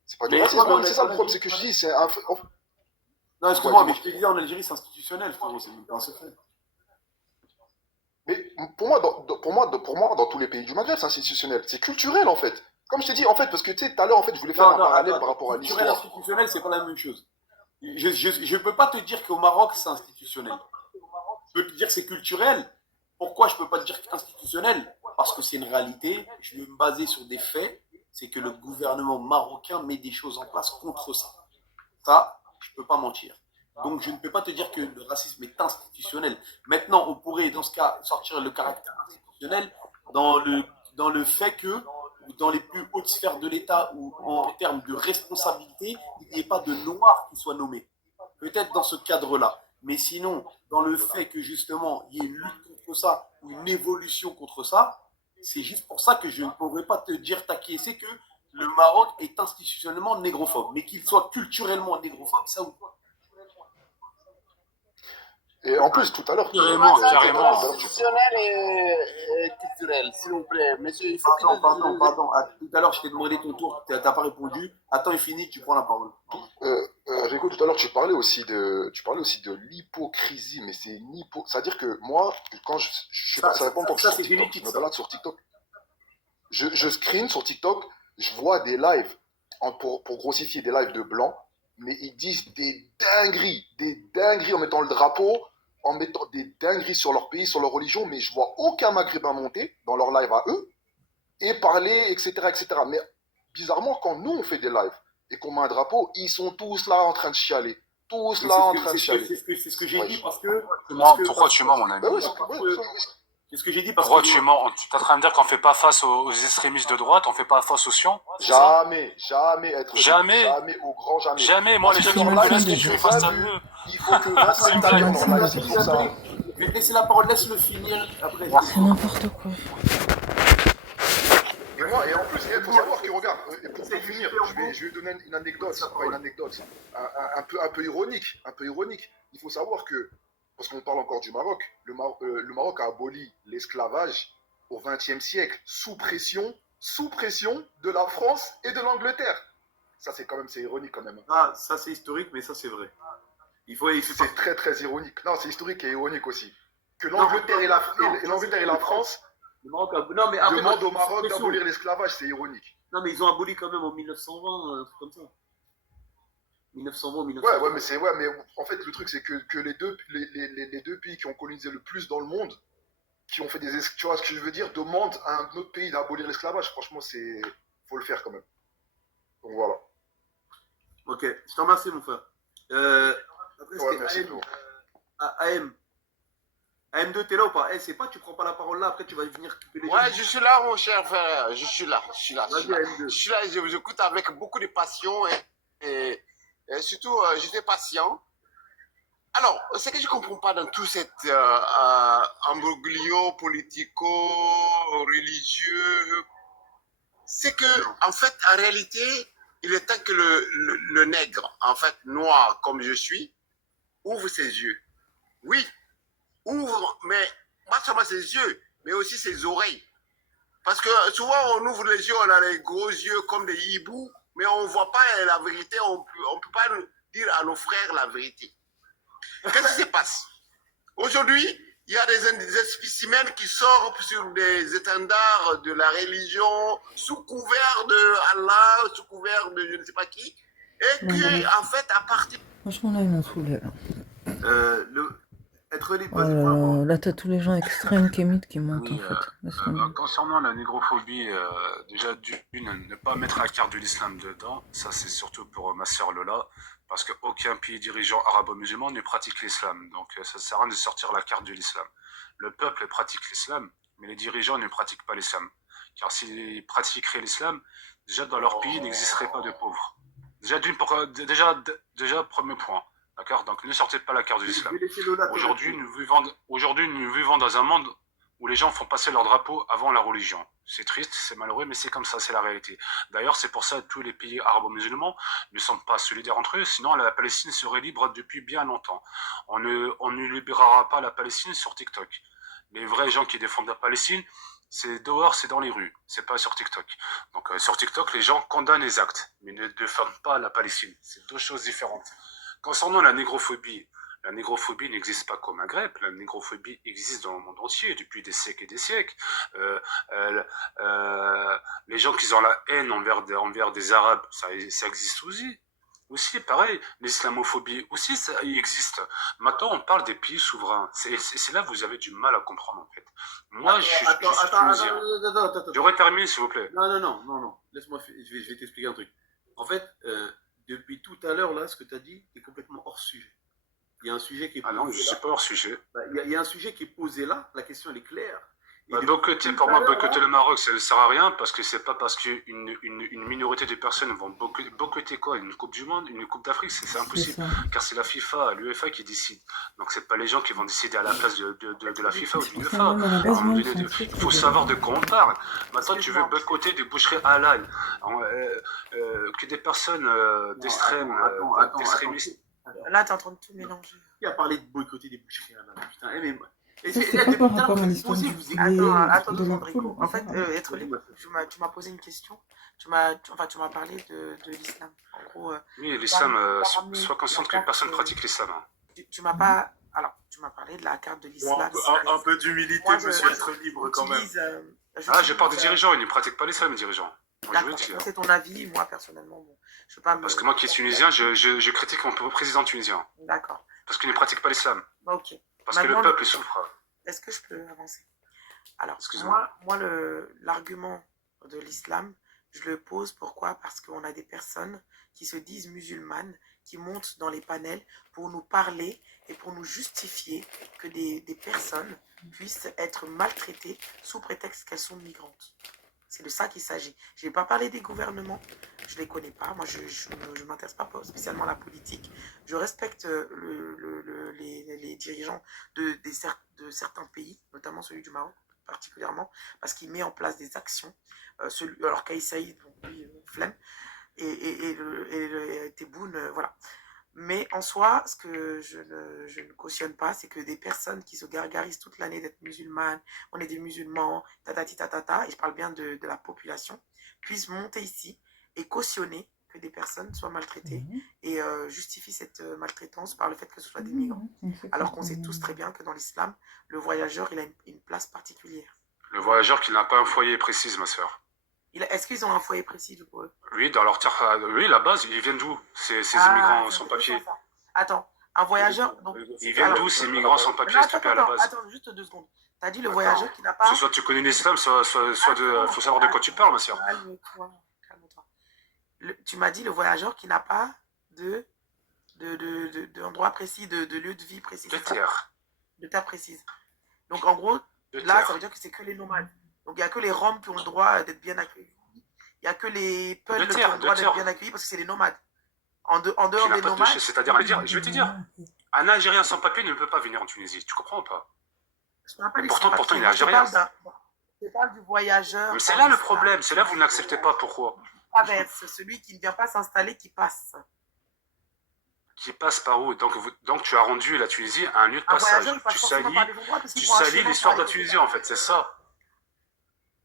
C'est pas du Mais racisme, ouais, mais c'est ça le problème, c'est que je dis, c'est un... Non, excuse-moi, mais je te disais, en Algérie, c'est institutionnel, frérot, c'est même pas un secret. Mais pour moi, dans tous les pays du Maghreb, c'est institutionnel. C'est culturel, en fait. Comme je t'ai dit, en fait, parce que tu sais, tout à l'heure, en fait, je voulais faire un parallèle par rapport à culturel, l'histoire. institutionnel, c'est pas la même chose. Je peux pas te dire qu'au Maroc, c'est institutionnel. Je peux te dire que c'est culturel. Pourquoi je peux pas te dire que c'est institutionnel? Parce que c'est une réalité. Je vais me baser sur des faits. C'est que le gouvernement marocain met des choses en place contre ça. Ça, je peux pas mentir. Donc, je ne peux pas te dire que le racisme est institutionnel. Maintenant, on pourrait, dans ce cas, sortir le caractère institutionnel dans dans le fait que dans les plus hautes sphères de l'État ou en termes de responsabilité, il n'y ait pas de noirs qui soient nommés. Peut-être dans ce cadre-là. Mais sinon, dans le fait que justement, il y ait une lutte contre ça ou une évolution contre ça, c'est juste pour ça que je ne pourrais pas te dire t'acquiescer que le Maroc est institutionnellement négrophobe. Mais qu'il soit culturellement négrophobe, ça ou quoi. Et en plus, tout à l'heure, Carrément, carrément. Institutionnel et culturel, s'il vous plaît. Monsieur, il faut Pardon. Tout à l'heure, je t'ai demandé ton tour, tu n'as pas répondu. Attends, il finit, tu prends la parole. Rico, tout à l'heure, tu parlais aussi de l'hypocrisie, mais c'est une c'est-à-dire que moi, quand je sais pas, ça répond pour ça, sur c'est TikTok, génétique, je me ça. balade sur TikTok, je screen sur TikTok, je vois des lives, pour grossifier des lives de blancs, mais ils disent des dingueries en mettant le drapeau, en mettant des dingueries sur leur pays, sur leur religion, mais je vois aucun maghrébin monter dans leur live à eux et parler, etc., etc. Mais bizarrement, quand nous on fait des lives et qu'on met un drapeau, ils sont tous là en train de chialer. Tous là en train de chialer. C'est ce que j'ai dit parce que. Pourquoi tu mens, mon ami? C'est ce que j'ai dit parce Pourquoi que. tu mens? Tu es en train de dire qu'on fait pas face aux extrémistes de droite, on fait pas face aux chiants? Jamais au grand jamais. Jamais, moi les gens qui me connaissent, je suis face à eux. Il faut que Vincent Taillon dans la c'est pour ça. Je vais te laisser la parole, laisse-le finir après. C'est n'importe quoi. Et en plus, il faut savoir que, regarde, pour finir, je vais donner une anecdote, pas une anecdote, un peu ironique. Il faut savoir que, parce qu'on parle encore du Maroc, le Maroc a aboli l'esclavage au XXe siècle sous pression de la France et de l'Angleterre. Ça, c'est ironique quand même. Ah, ça c'est historique, mais ça c'est vrai. C'est très très ironique. Non, c'est historique et ironique aussi. Que l'Angleterre et la France demandent au Maroc d'abolir l'esclavage, c'est ironique. Non, mais ils ont aboli quand même en 1920, un truc comme ça. 1920, mais en fait, le truc, c'est que les deux pays qui ont colonisé le plus dans le monde, qui ont fait tu vois ce que je veux dire, demandent à un autre pays d'abolir l'esclavage. Franchement, faut le faire quand même. Donc voilà. Ok, je t'en remercie, mon frère. Après, merci, AM2, t'es là ou pas? C'est pas, tu prends pas la parole là, après tu vas venir couper les gens. Ouais, je suis là, mon cher frère. Je suis là. AM2. Je suis là et je vous écoute avec beaucoup de passion et surtout, j'étais patient. Alors, ce que je comprends pas dans tout cet imbroglio politico-religieux, c'est que, en fait, en réalité, il est temps que le nègre, en fait, noir comme je suis, ouvre ses yeux. Oui, ouvre, mais pas seulement ses yeux, mais aussi ses oreilles. Parce que souvent, on ouvre les yeux, on a les gros yeux comme des hiboux, mais on ne voit pas la vérité, on ne peut pas dire à nos frères la vérité. Qu'est-ce qui se passe? Aujourd'hui, il y a des spécimens qui sortent sur des étendards de la religion, sous couvert de Allah, sous couvert de je ne sais pas qui, et qui, en fait, à partir... Franchement, là, ils m'ont saoulé. Être libre, Oh là là, là, t'as tous les gens extrêmes qui montent, en fait. Concernant la négrophobie, déjà d'une, ne pas mettre la carte de l'islam dedans, ça c'est surtout pour ma sœur Lola, parce qu'aucun pays dirigeant arabo-musulman ne pratique l'islam, donc ça sert à rien de sortir la carte de l'islam. Le peuple pratique l'islam, mais les dirigeants ne pratiquent pas l'islam, car s'ils pratiqueraient l'islam, déjà dans leur pays il n'existerait pas de pauvres. Déjà premier point. D'accord? Donc ne sortez pas la carte de l'islam. Aujourd'hui, nous vivons dans un monde où les gens font passer leur drapeau avant la religion. C'est triste, c'est malheureux, mais c'est comme ça, c'est la réalité. D'ailleurs, c'est pour ça que tous les pays arabo-musulmans ne sont pas solidaires entre eux, sinon la Palestine serait libre depuis bien longtemps. On ne libérera pas la Palestine sur TikTok. Les vrais gens qui défendent la Palestine, c'est dehors, c'est dans les rues, c'est pas sur TikTok. Donc sur TikTok, les gens condamnent les actes, mais ne défendent pas la Palestine. C'est deux choses différentes. Concernant la négrophobie n'existe pas qu'au Maghreb, la négrophobie existe dans le monde entier depuis des siècles et des siècles. Les gens qui ont la haine envers des Arabes, ça existe aussi. Pareil, l'islamophobie aussi, ça existe. Maintenant, on parle des pays souverains. C'est là que vous avez du mal à comprendre, en fait. Moi, je suis tunisien. J'aurais terminé, s'il vous plaît. Non. Laisse-moi, je vais t'expliquer un truc. En fait, depuis tout à l'heure, là, ce que tu as dit est complètement hors sujet. Il y a un sujet qui est posé. Ah non, je ne suis pas hors sujet. Il y a un sujet qui est posé là, la question elle est claire. Et Boycotter, pour moi, boycotter le Maroc, ça ne sert à rien parce que c'est pas parce qu'une une minorité de personnes vont boycotter quoi? Une Coupe du Monde, une Coupe d'Afrique, c'est C'est impossible. ça. Car c'est la FIFA, l'UEFA qui décide. Donc c'est pas les gens qui vont décider à la place de la FIFA ou de C'est pour l'UEFA. ça, même à la À base, un moment nous, on donné, s'en fout il que faut de... savoir de quoi on parle. Maintenant, tu veux Excuse-moi. boycotter des boucheries halal, que des personnes non, d'extrême, attends. d'extrémistes. Là, t'es en train de tout mélanger. Qui a parlé de boycotter des boucheries là? Putain, mais Ça, c'est pas par rapport à l'histoire du vous Attends, de deux la secondes, Rico. poule. En fait, être libre, tu m'as posé une question. Tu m'as parlé de l'islam. En gros, Oui, l'islam, t'as ramené sois conscient la que carte, personne pratique l'islam. Hein. tu m'as pas. Alors, tu m'as parlé de la carte de Bon, l'islam. un peu d'humilité, Moi, monsieur, être libre quand même. Ah, j'ai peur des dirigeants, ils ne pratiquent pas l'islam, les dirigeants. Moi, je veux D'accord, dire. c'est ton avis. Moi, personnellement, bon, je veux pas me... Parce que moi qui est tunisien, je critique mon président tunisien. D'accord. Parce qu'il ne pratique pas l'islam. Ok. Parce que le Maintenant, peuple souffre. Est-ce que je peux avancer? Alors, Excuse-moi. moi l'argument de l'islam, je le pose pourquoi? Parce qu'on a des personnes qui se disent musulmanes, qui montent dans les panels pour nous parler et pour nous justifier que des personnes puissent être maltraitées sous prétexte qu'elles sont migrantes. C'est de ça qu'il s'agit. Je ne vais pas parler des gouvernements, je ne les connais pas. Moi, je ne m'intéresse pas spécialement à la politique. Je respecte les dirigeants de certains pays, notamment celui du Maroc particulièrement, parce qu'il met en place des actions. Alors Kais Saïd, lui, flemme, et Tebboune, voilà. Mais en soi, ce que je ne cautionne pas, c'est que des personnes qui se gargarisent toute l'année d'être musulmanes, on est des musulmans, tatati tatata, et je parle bien de la population, puissent monter ici et cautionner que des personnes soient maltraitées et justifient cette maltraitance par le fait que ce soit des migrants. Alors qu'on sait tous très bien que dans l'islam, le voyageur, il a une place particulière. Le voyageur qui n'a pas un foyer précis, ma soeur. Est-ce qu'ils ont un foyer précis du coup? Oui, dans leur terre, oui, la base, ils viennent d'où ces immigrants sans papier? Attends, un voyageur... Donc, ils viennent d'où ces migrants sans papier, s'il te plaît, à la base? Attends, juste 2 secondes. Tu as dit le voyageur qui n'a pas... Soit tu connais l'islam, soit faut savoir de quoi tu parles, ma soeur. Calme-toi. Tu m'as dit le voyageur qui n'a pas d'endroit précis, de lieu de vie précis. De terre. De terre précise. Donc en gros, là, ça veut dire que c'est que les nomades. Donc il n'y a que les Roms qui ont le droit d'être bien accueillis. Il n'y a que les Peuls qui ont le droit d'être bien accueillis parce que c'est les nomades. En dehors des nomades... C'est-à-dire, je vais te dire, un Algérien sans papier ne peut pas venir en Tunisie. Tu comprends ou pas? Pourtant, il est algérien. Je parle du voyageur. Mais c'est là le problème. C'est là que vous ne l'acceptez pas. Pourquoi? Traverse, celui qui ne vient pas s'installer, qui passe. Qui passe par où? Donc tu as rendu la Tunisie un lieu de passage. Tu salis l'histoire de la Tunisie, en fait, c'est ça.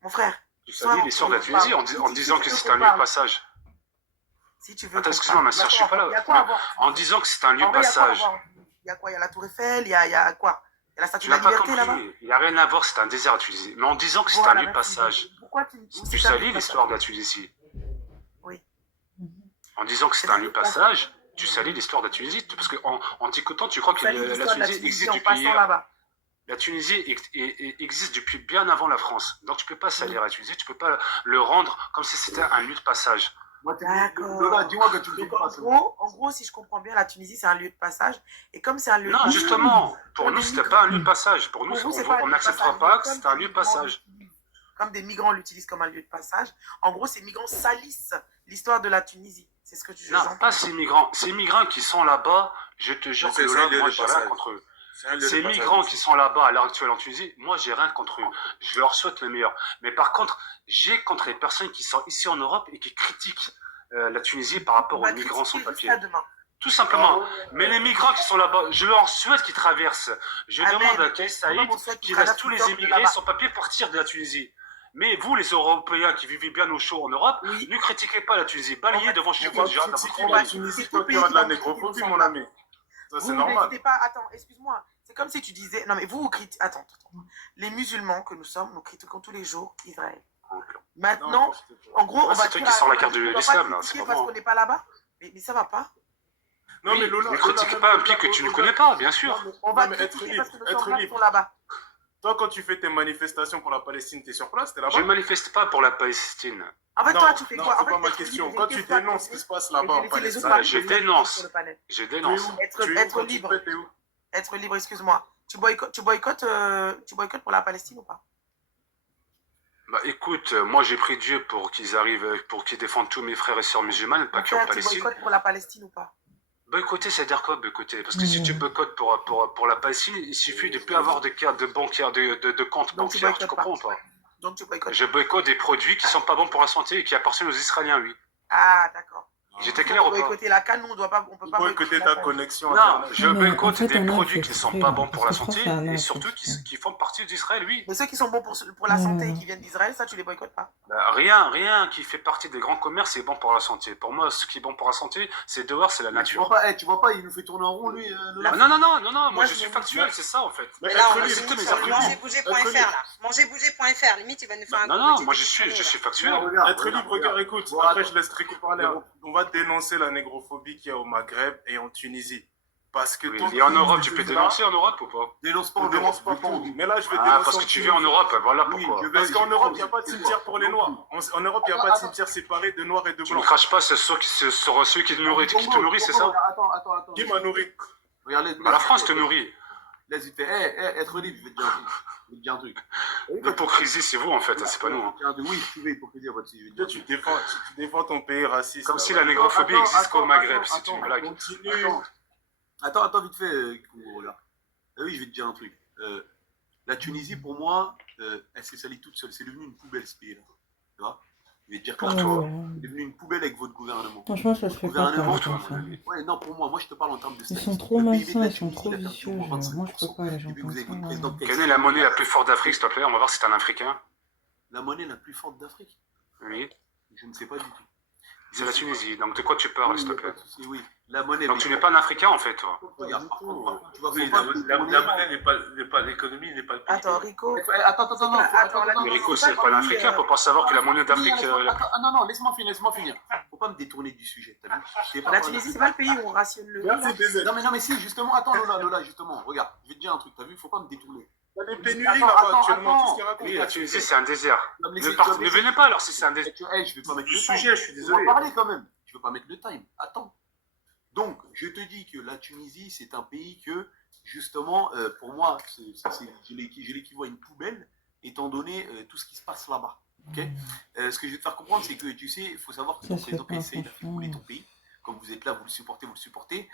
Mon frère. Tu salis l'histoire de la Tunisie en disant que c'est un lieu de passage. Si tu veux. Attends, excuse-moi, ma soeur, je suis pas là. En disant que c'est un lieu de passage. Il y a quoi? Il y a la Tour Eiffel, il y a quoi? Il y a la Statue de la Liberté là-bas. Il n'y a rien à voir, c'est un désert à Tunisie. Mais en disant que c'est un lieu de passage. Pourquoi tu salis l'histoire de la Tunisie? Oui. En disant que c'est un lieu de passage, tu salis l'histoire de la Tunisie. Parce qu'en t'écoutant, tu crois que la Tunisie existe depuis hier. La Tunisie existe depuis bien avant la France. Donc tu ne peux pas salir la Tunisie, tu ne peux pas le rendre comme si c'était un lieu de passage. D'accord. Dis-moi que tu le dis pas. En gros, si je comprends bien, la Tunisie, c'est un lieu de passage. Et comme c'est un lieu de passage... Non, justement, pour nous, ce n'était pas un lieu de passage. Pour nous, on n'acceptera pas que c'est un lieu de passage. Comme des migrants l'utilisent comme un lieu de passage, en gros, ces migrants salissent l'histoire de la Tunisie. C'est ce que tu dis. Non, pas ces migrants. Ces migrants qui sont là-bas, je te jure que là, moi, j'ai rien contre eux. Ces migrants qui sont là-bas à l'heure actuelle en Tunisie, moi, j'ai rien contre eux. Je leur souhaite le meilleur. Mais par contre, j'ai contre les personnes qui sont ici en Europe et qui critiquent la Tunisie par rapport aux migrants sans papier. Tout simplement. Mais les migrants qui sont là-bas, je leur souhaite qu'ils traversent. Je demande à Kais Saïd qu'il laisse tous les immigrés sans papier partir de la Tunisie. Mais vous, les Européens qui vivez bien au chaud en Europe, ne critiquez pas la Tunisie. Balayez devant chez vous déjà. La Tunisie, toi, tu as de la négrophobie, mon ami. Ça, c'est normal. Pas... Attends, excuse-moi. C'est comme si tu disais... Non, mais vous critiquez... Attends. Les musulmans que nous sommes, nous critiquons tous les jours Israël. Maintenant, en gros, on va... C'est toi qui sors la carte de l'islam, là. C'est parce qu'on n'est pas là-bas. Mais ça va pas. Non, mais Lola... Ne critique pas un pays que tu ne connais pas, bien sûr. On va critiquer parce que nos semblables sont là-bas. Toi, quand tu fais tes manifestations pour la Palestine, tu es sur place, tu es là-bas? Je ne manifeste pas pour la Palestine. En fait, toi, tu fais quoi? C'est pas ma question. Quand tu dénonces ce qui se passe là-bas en Palestine... Je dénonce. Je dénonce. Être libre, excuse-moi. Tu boycottes pour la Palestine ou pas? Bah écoute, moi j'ai pris Dieu pour qu'ils arrivent, pour qu'ils défendent tous mes frères et sœurs musulmans, pas Donc, que en tu Palestine. boycottes pour la Palestine ou pas? Boycotter, c'est-à-dire quoi boycotter? Parce que si tu boycottes pour la Palestine, il suffit de plus avoir de cartes de bancaire, de compte Donc, tu bancaire, tu boycottes pas. comprends ou pas? Donc, tu boycottes. Je boycotte des produits qui sont pas bons pour la santé et qui appartiennent aux Israéliens, oui. Ah, d'accord. J'étais clair ou pas? Boycotter la canne, nous, on peut pas Boycotter ta connexion Non, Internet. je Non, mais en boycotte fait, des Allah, il produits fait qui ne sont exprès, pas là. bons pour Parce la que je crois santé que c'est Allah, et il fait surtout exprès. qui font partie d'Israël, oui. Mais ceux qui sont bons pour la santé et qui viennent d'Israël, ça, tu les boycottes pas. Bah, rien qui fait partie des grands commerces, c'est bon pour la santé. Pour moi, ce qui est bon pour la santé, c'est dehors, c'est la Tu nature. vois pas, tu vois pas, il nous fait tourner en rond, lui. Non, moi je suis factuel, c'est ça en fait. Mais là, on va se mettre sur mangerbouger.fr là. Mangerbouger.fr, limite, il va nous faire un Non, moi je suis factuel. Être libre, regarde, écoute, après je laisse Rico parler. On va dénoncer la négrophobie qu'il y a au Maghreb et en Tunisie. Parce que Et en Europe, tu peux dénoncer en Europe ou pas? Dénonce pas, on dénonce pas tout. Mais là, je vais Ah, dénoncer. parce que tu vis en Europe, voilà pourquoi. Parce qu'en Europe, il n'y a pas de cimetière pour les Noirs. En Europe, il n'y a pas de cimetière séparé de Noirs et de Tu ne Blancs. craches pas sur ceux qui te nourrissent, c'est ça? Attends. Qui m'a nourri? Regarde, Bah, la France te nourrit. Laisse-y faire. Être libre, je vais te dire un truc. L'hypocrisie, c'est vous en fait, c'est pas nous. hein. Oui, tu veux hypocrisie, je vais te dire. Tu défends ton pays raciste. Comme si la négrophobie existe qu'au Maghreb, c'est une blague. Continue. Attends, vite fait, là. Oui, je vais te dire un truc. La Tunisie, pour moi, elle s'est salie toute seule. C'est devenu une poubelle, ce pays-là. Tu vois? Je vais te dire pour toi. C'est devenu une poubelle avec votre gouvernement. Franchement, ça se fait pas Gouvernement, comme ça. ouais, non, pour moi, je te parle en termes de Ils statistiques. sont trop Le PIB de malsains, la ils sont Tunisie, trop il a perdu vicieux. au moins Genre. Moi, je peux pas, les gens depuis que vous comme avez ça. votre président de Quelle est la monnaie la plus forte d'Afrique, s'il te plaît? On va voir si c'est un Africain. La monnaie la plus forte d'Afrique? Oui. Je ne sais pas du tout. C'est la Tunisie. Donc de quoi tu parles, s'il te plaît? Oui, la monnaie. Donc tu n'es pas un Africain en fait, toi. Regarde, par contre, tu vois, Oui, la monnaie n'est pas l'économie, n'est pas le pays. Attends, Rico. Attends. Mais Rico, c'est pas l'Africain pour pas savoir que la monnaie d'Afrique. Non, laisse-moi finir. Faut pas me détourner du sujet, t'as vu? La Tunisie, c'est pas le pays où on rationne le riz. Non, mais si, justement, attends, Lola, justement, regarde, je vais te dire un truc, t'as vu? Faut pas me détourner. Il y a des pénuries là-bas actuellement, tout ce qu'il raconte. Oui, la Tunisie, c'est un désert. Non, mais Ne venez pas alors si c'est un désert. Je vais pas mettre le sujet, je suis désolé. On va parler quand même. Je veux pas mettre le time. Attends. Donc, je te dis que la Tunisie, c'est un pays que, justement, pour moi, je l'équivaut à une poubelle, étant donné tout ce qui se passe là-bas. Ok. Ce que je vais te faire comprendre, c'est que, tu sais, il faut savoir que ton président qui essaye de faire couler ton pays, comme vous êtes là, vous le supportez,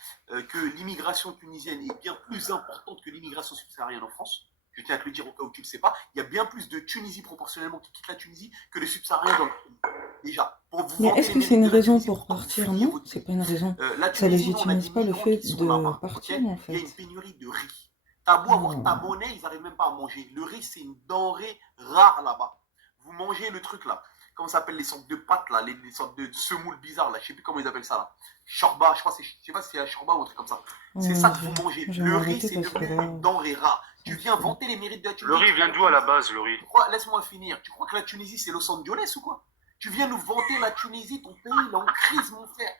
que l'immigration tunisienne est bien plus importante que l'immigration subsaharienne en France. Je tiens à te le dire au cas où tu ne le sais pas. Il y a bien plus de Tunisie proportionnellement qui quittent la Tunisie que de subsahariens dans le pays. Déjà, pour vous. Mais est-ce que c'est une raison pour partir? Non, c'est pas une raison. Ça légitimise pas le fait de partir en Il y a fait. une pénurie de riz. T'as beau avoir ta monnaie, ils n'arrivent même pas à manger. Le riz, c'est une denrée rare là-bas. Vous mangez le truc là. Comment ça s'appelle les sortes de pâtes là, les sortes de semoules bizarres là, je sais plus comment ils appellent ça là. Shorba, je sais pas si c'est un shorba ou un truc comme ça. C'est ça que vous mangez. Le riz, c'est devenu une denrée rare. Tu viens vanter les mérites de la Tunisie. Le riz vient d'où à la base, le riz? Laisse-moi finir. Tu crois que la Tunisie, c'est Los Angeles ou quoi? Tu viens nous vanter la Tunisie, ton pays, il est en crise, mon frère.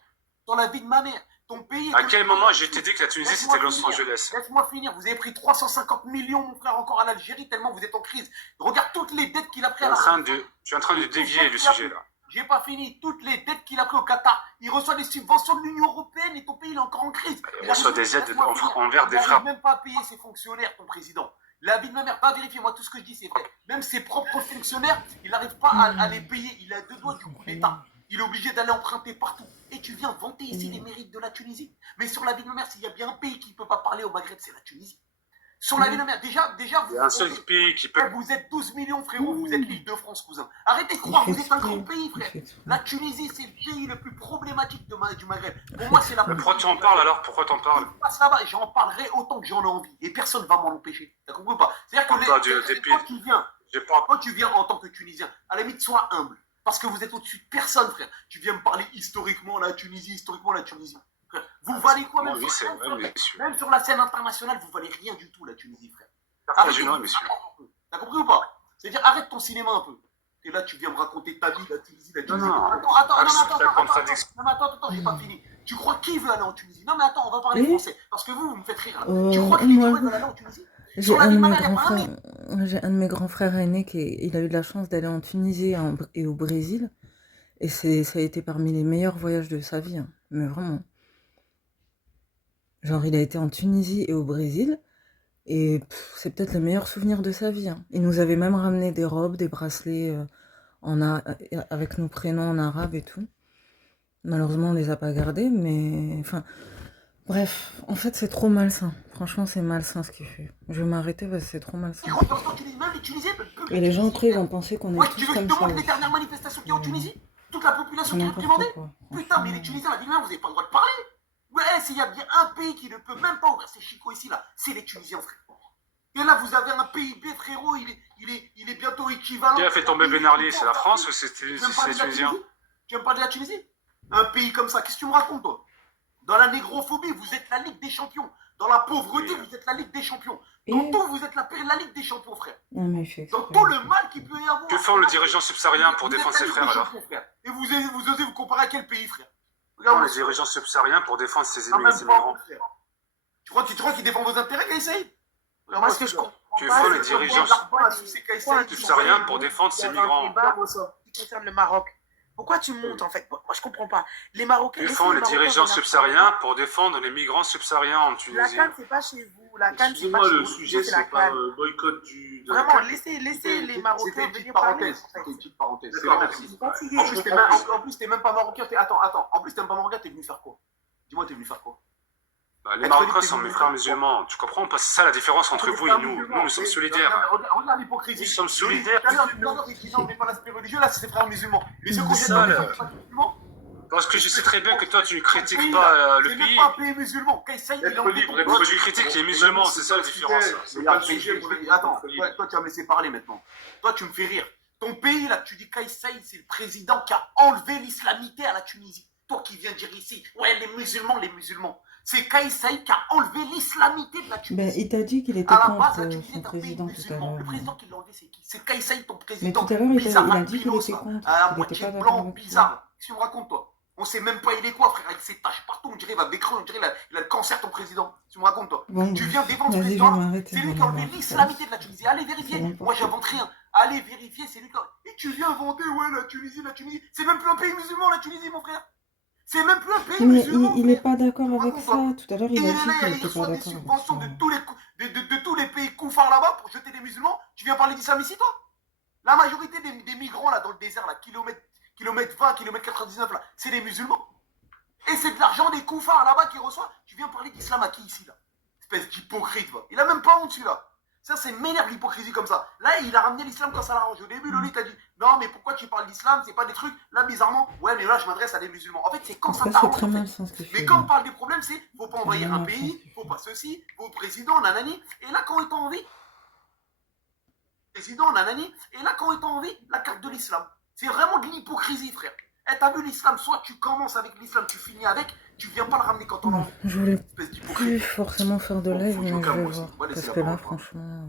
Dans la vie de ma mère. Ton pays. À quel moment j'ai été dit que la Tunisie, c'était Los Angeles? Laisse-moi finir. Vous avez pris 350 millions, mon frère, encore à l'Algérie, tellement vous êtes en crise. Regarde toutes les dettes qu'il a pris à la Tu es en train de dévier le sujet là. J'ai pas fini. Toutes les dettes qu'il a pris au Qatar. Il reçoit des subventions de l'Union Européenne et ton pays il est encore en crise. Il reçoit des aides envers des frères. Il frères. n'arrive même pas à payer ses fonctionnaires, ton président. La vie de ma mère, pas vérifier, moi tout ce que je dis c'est vrai. Même ses propres fonctionnaires, il n'arrive pas à les payer. Il a deux doigts du coup d'État. Il est obligé d'aller emprunter partout. Et tu viens vanter ici les mérites de la Tunisie. Mais sur la vie de ma mère, s'il y a bien un pays qui ne peut pas parler au Maghreb, c'est la Tunisie. Sur la vie de ma mère, déjà il y a un seul pays qui peut. Vous êtes 12 millions, frérot, vous êtes l'île de France, cousin. Arrêtez de croire, vous êtes un grand pays, frère. La Tunisie, c'est le pays le plus problématique du Maghreb. Pour moi, c'est la plus. Pourquoi tu en parles alors? Pourquoi t'en parles? Je passe là-bas, j'en parlerai autant que j'en ai envie. Et personne ne va m'en empêcher. T'as compris ou pas? C'est-à-dire que quand tu viens en tant que Tunisien, à la limite, sois humble. Parce que vous êtes au-dessus de personne, frère. Tu viens me parler historiquement la Tunisie. Frère, vous valez quoi même, même sur la scène internationale, vous valez rien du tout, la Tunisie, frère. T'as compris ou pas? C'est-à-dire, arrête ton cinéma un peu. Et là, tu viens me raconter ta vie, la Tunisie. Attends, j'ai pas fini. Tu crois qui veut aller en Tunisie? Non, mais attends, on va parler français. Parce que vous me faites rire. Tu crois que les gens veulent aller en Tunisie? J'ai un de mes grands frères aînés il a eu de la chance d'aller en Tunisie et au Brésil. Et ça a été parmi les meilleurs voyages de sa vie. Hein. Mais vraiment. Genre, il a été en Tunisie et au Brésil. Et c'est peut-être le meilleur souvenir de sa vie, hein. Il nous avait même ramené des robes, des bracelets avec nos prénoms en arabe et tout. Malheureusement, on les a pas gardés, mais... Enfin, bref, en fait, c'est trop malsain. Franchement, c'est malsain ce qu'il fait. Je vais m'arrêter parce que c'est trop malsain. Même les Tunisiens peuvent plus. Et les gens, après, ils vont penser qu'on Ouais, est tu tous veux que je comme te ça montre les aussi. dernières manifestations qu'il y a en Tunisie? Toute la population qui est N'importe réprimandée? quoi. Putain, mais les Tunisiens, la ville, vous n'avez pas le droit de parler. Ouais, s'il y a bien un pays qui ne peut même pas ouvrir ses chicots ici, là, c'est les Tunisiens, frère. Et là, vous avez un PIB, frérot, il est bientôt équivalent. Qui a fait tomber Ben Ali? C'est la France ou c'est les Tunisiens? Tu aimes pas de la Tunisie? Un pays comme ça, qu'est-ce que tu me racontes, toi? Dans la négrophobie, vous êtes la Ligue des Champions. Dans la pauvreté, vous êtes la Ligue des Champions. Dans tout, vous êtes la Ligue des Champions, frère. Non, mais je sais Dans tout le mal qu'il peut y avoir. Que fait le dirigeant subsaharien pour défendre ses frères alors? Et vous osez vous comparer à quel pays, frère? Regarde les dirigeants subsahariens pour défendre ses Ah, même migrants. pas, frère. Tu crois qu'il défend vos intérêts, Kaïsaï? Moi, ce que je comprends Tu pas, veux c'est les dirigeants subsahariens pour défendre ses migrants. qui concerne le Maroc. Pourquoi tu montes en fait? Moi je comprends pas. Les Marocains. Que laissez font les Marocains dirigeants venir. subsahariens pour défendre les migrants subsahariens en La Tunisie? Cannes, c'est pas chez vous. La Cannes, c'est pas Excusez-moi, chez le vous. sujet, C'est la c'est pas Cannes. boycott du. de la Vraiment, CAN. laissez les C'était Marocains une petite venir parler. parenthèse. En fait. C'était une petite parenthèse. C'est D'accord, vrai. merci. Fatigué. En plus, t'es même pas marocain. Attends. En plus, t'es même pas marocain. T'es venu faire quoi? Dis-moi, t'es venu faire quoi? Bah, les Marocains sont mes frères musulmans. Tu comprends? Parce que c'est ça la différence entre vous et nous. Nous sommes solidaires. Regarde l'hypocrisie. Nous sommes solidaires. Tout à l'heure, il dit non, mais pas l'aspect religieux. Là, c'est ses frères musulmans. Mais ceux qu'on jette Ça, dans là. les frères musulmans, Parce que je sais très bien que toi, tu ne ce critiques pays, pas là, le c'est même pays. pas un pays musulman. Kaïsaï, il Être en libre, fait être Toi, libre. tu critiques les musulmans, c'est ça la différence. C'est pas le sujet. Attends, toi, tu vas me laisser parler maintenant. Toi, tu me fais rire. Ton pays, là, tu dis Kaïsaï, c'est le président qui a enlevé l'islamité à la Tunisie. Toi qui viens dire ici, ouais, les musulmans. C'est Kaïsaï qui a enlevé l'islamité de la Tunisie. Ben, il t'a dit qu'il était À la base, contre la Tunisie son est un pays président tout à musulman. l'heure. Le président qui l'a enlevé, c'est qui? C'est Kaïsaï, ton Mais président. tout à l'heure, il Bizarre, a dit qu'il albinos, était là. contre. À Il était moitié pas d'accord blanc, avec toi. bizarre. Qu'est-ce que tu me racontes, toi? On sait même pas il est quoi, frère, avec ses taches partout. On dirait il va d'écran, on dirait il a le cancer, ton président. Tu me racontes, toi? Bon, Tu viens défendre ce vas-y, je vais président. m'arrêter. C'est lui qui a j'en ai enlevé marre. l'islamité de la Tunisie. Allez vérifier. C'est n'importe Moi, j'invente rien. Allez vérifier, c'est lui qui a... Et tu viens inventer, ouais, la Tunisie. C'est même plus un pays musulman, la Tunisie, mon frère. C'est même plus un pays Mais musulman. il est pas d'accord Tu me avec racontes, ça. toi? Tout à l'heure, Et il a il dit est là, qu'il il était pas reçoit des d'accord avec subventions ça. de tous les pays koufars là-bas pour jeter des musulmans. Tu viens parler d'islam ici, toi? La majorité des migrants là dans le désert, là, kilomètre 20, kilomètre 99, là, c'est des musulmans. Et c'est de l'argent des koufars là-bas qui reçoit. Tu viens parler d'islam à qui ici, là? Espèce d'hypocrite, va. Il a même pas honte, celui-là. Ça, c'est m'énerve l'hypocrisie comme ça. Là, il a ramené l'islam quand ça l'arrange. Au début, Loli t'a dit non, mais pourquoi tu parles d'islam? C'est pas des trucs. Là, bizarrement, ouais, mais là, je m'adresse à des musulmans. En fait, c'est quand ça Après, c'est t'arrange. très en fait. malsain ce qu'il fait. Mais quand on parle des problèmes, c'est faut pas envahir un malsain ce pays, qu'il faut pas ceci, vos présidents, nanani. Et là, quand ils t'ont envie, président, nanani. Et là, quand ils t'ont envie, la carte de l'islam. C'est vraiment de l'hypocrisie, frère. Eh, t'as vu l'islam, soit tu commences avec l'islam, tu finis avec, tu viens pas le ramener quand on a envie. Je voulais Espèce plus d'hypocrite. forcément faire de live, Faut mais je aucun vais mot aussi. voir. On va laisser Parce la que là, parole. franchement,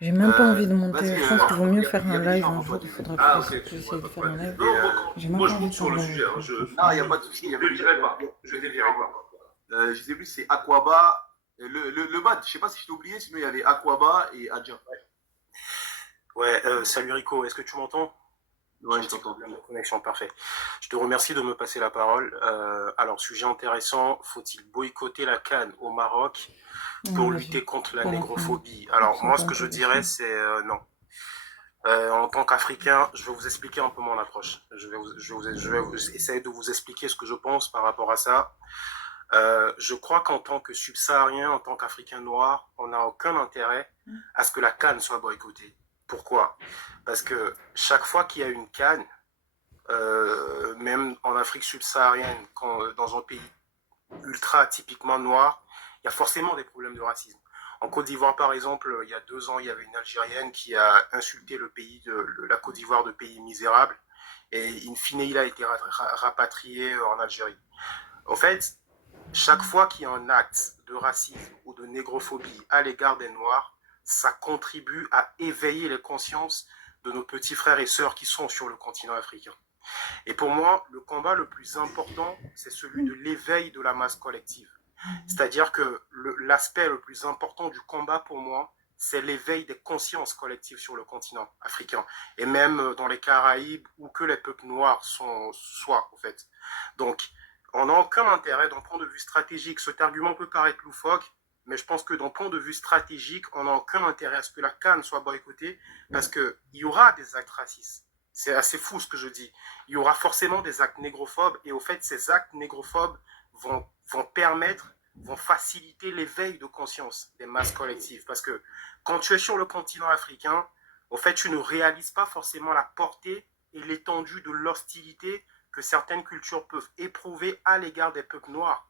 j'ai même pas envie de monter. vas-y, Je pense qu'il vaut mieux faire il y un avait des live gens un avant jour. toi, Il faudra Ah, que ok, j'essaie de faire un live. Non, J'ai même moi pas je envie monte de sur faire le un sujet. live. Hein, Non, il n'y a pas de souci. je dévierai pas. Je dévierai pas. Je sais plus, c'est Aquaba. Le bad, je sais pas si je t'ai oublié, sinon il y avait Aquaba et Adja. Ouais, salut Rico, est-ce que tu m'entends? Ouais, je t'entends. Problème de connexion, parfait. Je te remercie de me passer la parole. Alors, sujet intéressant, faut-il boycotter la CAN au Maroc pour lutter contre la négrophobie? Alors, moi, ce que je dirais, c'est non. En tant qu'Africain, je vais vous expliquer un peu mon approche. Je vais essayer de vous expliquer ce que je pense par rapport à ça. Je crois qu'en tant que subsaharien, en tant qu'Africain noir, on n'a aucun intérêt à ce que la CAN soit boycottée. Pourquoi? Parce que chaque fois qu'il y a une CAN, même en Afrique subsaharienne, dans un pays ultra typiquement noir, il y a forcément des problèmes de racisme. En Côte d'Ivoire, par exemple, il y a 2 ans, il y avait une Algérienne qui a insulté le pays la Côte d'Ivoire de pays misérable, et in fine, il a été rapatrié en Algérie. En fait, chaque fois qu'il y a un acte de racisme ou de négrophobie à l'égard des Noirs, ça contribue à éveiller les consciences de nos petits frères et sœurs qui sont sur le continent africain. Et pour moi, le combat le plus important, c'est celui de l'éveil de la masse collective. C'est-à-dire que l'aspect le plus important du combat pour moi, c'est l'éveil des consciences collectives sur le continent africain. Et même dans les Caraïbes, où que les peuples noirs soient, en fait. Donc, on n'a aucun intérêt d'un point de vue stratégique. Cet argument peut paraître loufoque, mais je pense que d'un point de vue stratégique, on n'a aucun intérêt à ce que la CAN soit boycottée parce qu'il y aura des actes racistes. C'est assez fou ce que je dis. Il y aura forcément des actes négrophobes et au fait, ces actes négrophobes vont faciliter l'éveil de conscience des masses collectives. Parce que quand tu es sur le continent africain, au fait, tu ne réalises pas forcément la portée et l'étendue de l'hostilité que certaines cultures peuvent éprouver à l'égard des peuples noirs.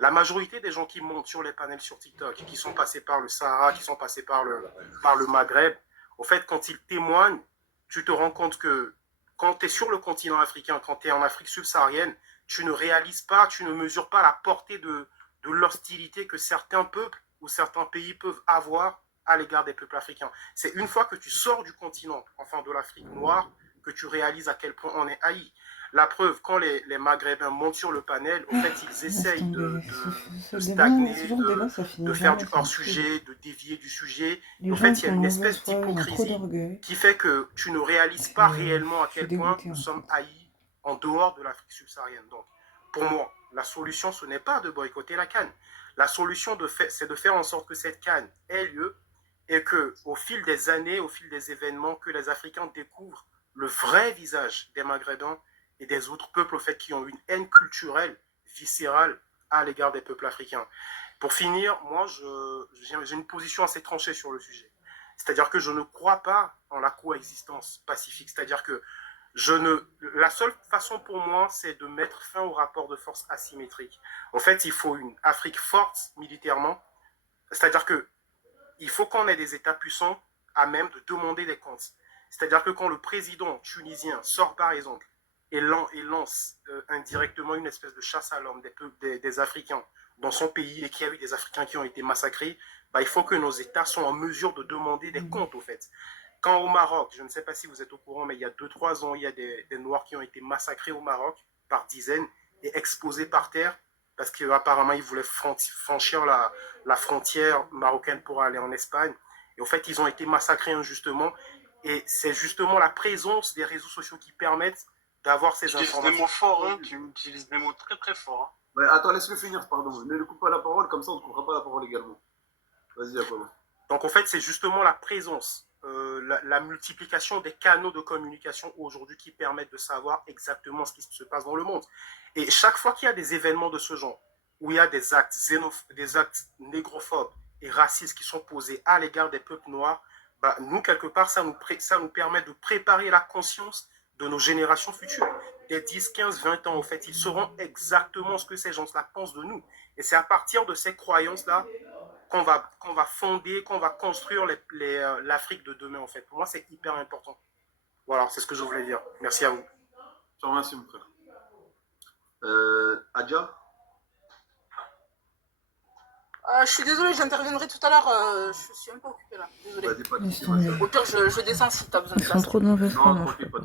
La majorité des gens qui montent sur les panels sur TikTok, qui sont passés par le Sahara, qui sont passés par le Maghreb, au fait, quand ils témoignent, tu te rends compte que quand tu es sur le continent africain, quand tu es en Afrique subsaharienne, tu ne réalises pas, tu ne mesures pas la portée de l'hostilité que certains peuples ou certains pays peuvent avoir à l'égard des peuples africains. C'est une fois que tu sors du continent, enfin de l'Afrique noire, que tu réalises à quel point on est haï. La preuve, quand les Maghrébins montent sur le panel, au fait, ils essayent de stagner, de faire du hors-sujet, de dévier du sujet. Au fait, il y a une espèce d'hypocrisie qui fait que tu ne réalises pas réellement à quel point nous sommes haïs en dehors de l'Afrique subsaharienne. Donc, pour moi, la solution, ce n'est pas de boycotter la CAN. La solution, c'est de faire en sorte que cette CAN ait lieu et qu'au fil des années, au fil des événements, que les Africains découvrent le vrai visage des Maghrébins et des autres peuples au fait, qui ont une haine culturelle, viscérale à l'égard des peuples africains. Pour finir, moi, j'ai une position assez tranchée sur le sujet. C'est-à-dire que je ne crois pas en la coexistence pacifique. C'est-à-dire que la seule façon pour moi, c'est de mettre fin au rapport de force asymétrique. En fait, il faut une Afrique forte militairement. C'est-à-dire que il faut qu'on ait des États puissants à même de demander des comptes. C'est-à-dire que quand le président tunisien sort, par exemple, et lance indirectement une espèce de chasse à l'homme des Africains dans son pays et qu'il y a eu des Africains qui ont été massacrés, bah, il faut que nos États soient en mesure de demander des comptes, au fait. Quand au Maroc, je ne sais pas si vous êtes au courant, mais il y a 2-3 ans, il y a des Noirs qui ont été massacrés au Maroc par dizaines et exposés par terre parce qu'apparemment, ils voulaient franchir la frontière marocaine pour aller en Espagne. Et au fait, ils ont été massacrés injustement. Et c'est justement la présence des réseaux sociaux qui permettent d'avoir ces informations. Tu utilises des mots forts, hein, tu utilises des mots très très forts. Hein. Ouais, attends, laisse-le finir, pardon. Ne lui coupe pas la parole, comme ça on ne coupera pas la parole également. Vas-y, Apollo. Donc en fait, c'est justement la présence, la multiplication des canaux de communication aujourd'hui qui permettent de savoir exactement ce qui se passe dans le monde. Et chaque fois qu'il y a des événements de ce genre, où il y a des actes négrophobes et racistes qui sont posés à l'égard des peuples noirs, bah, nous, quelque part, ça nous permet de préparer la conscience de nos générations futures. Des 10, 15, 20 ans, au fait, ils sauront exactement ce que ces gens-là pensent de nous. Et c'est à partir de ces croyances-là qu'on va fonder, qu'on va construire l'Afrique de demain, en fait. Pour moi, c'est hyper important. Voilà, c'est ce que je voulais dire. Merci à vous. Je te remercie, mon frère. Adja? Je suis désolée, j'interviendrai tout à l'heure. Je suis un peu occupée là. Désolée. Au pire, je descends si tu as besoin de Ils place. sont trop de mauvaise foi, moi, je peux pas.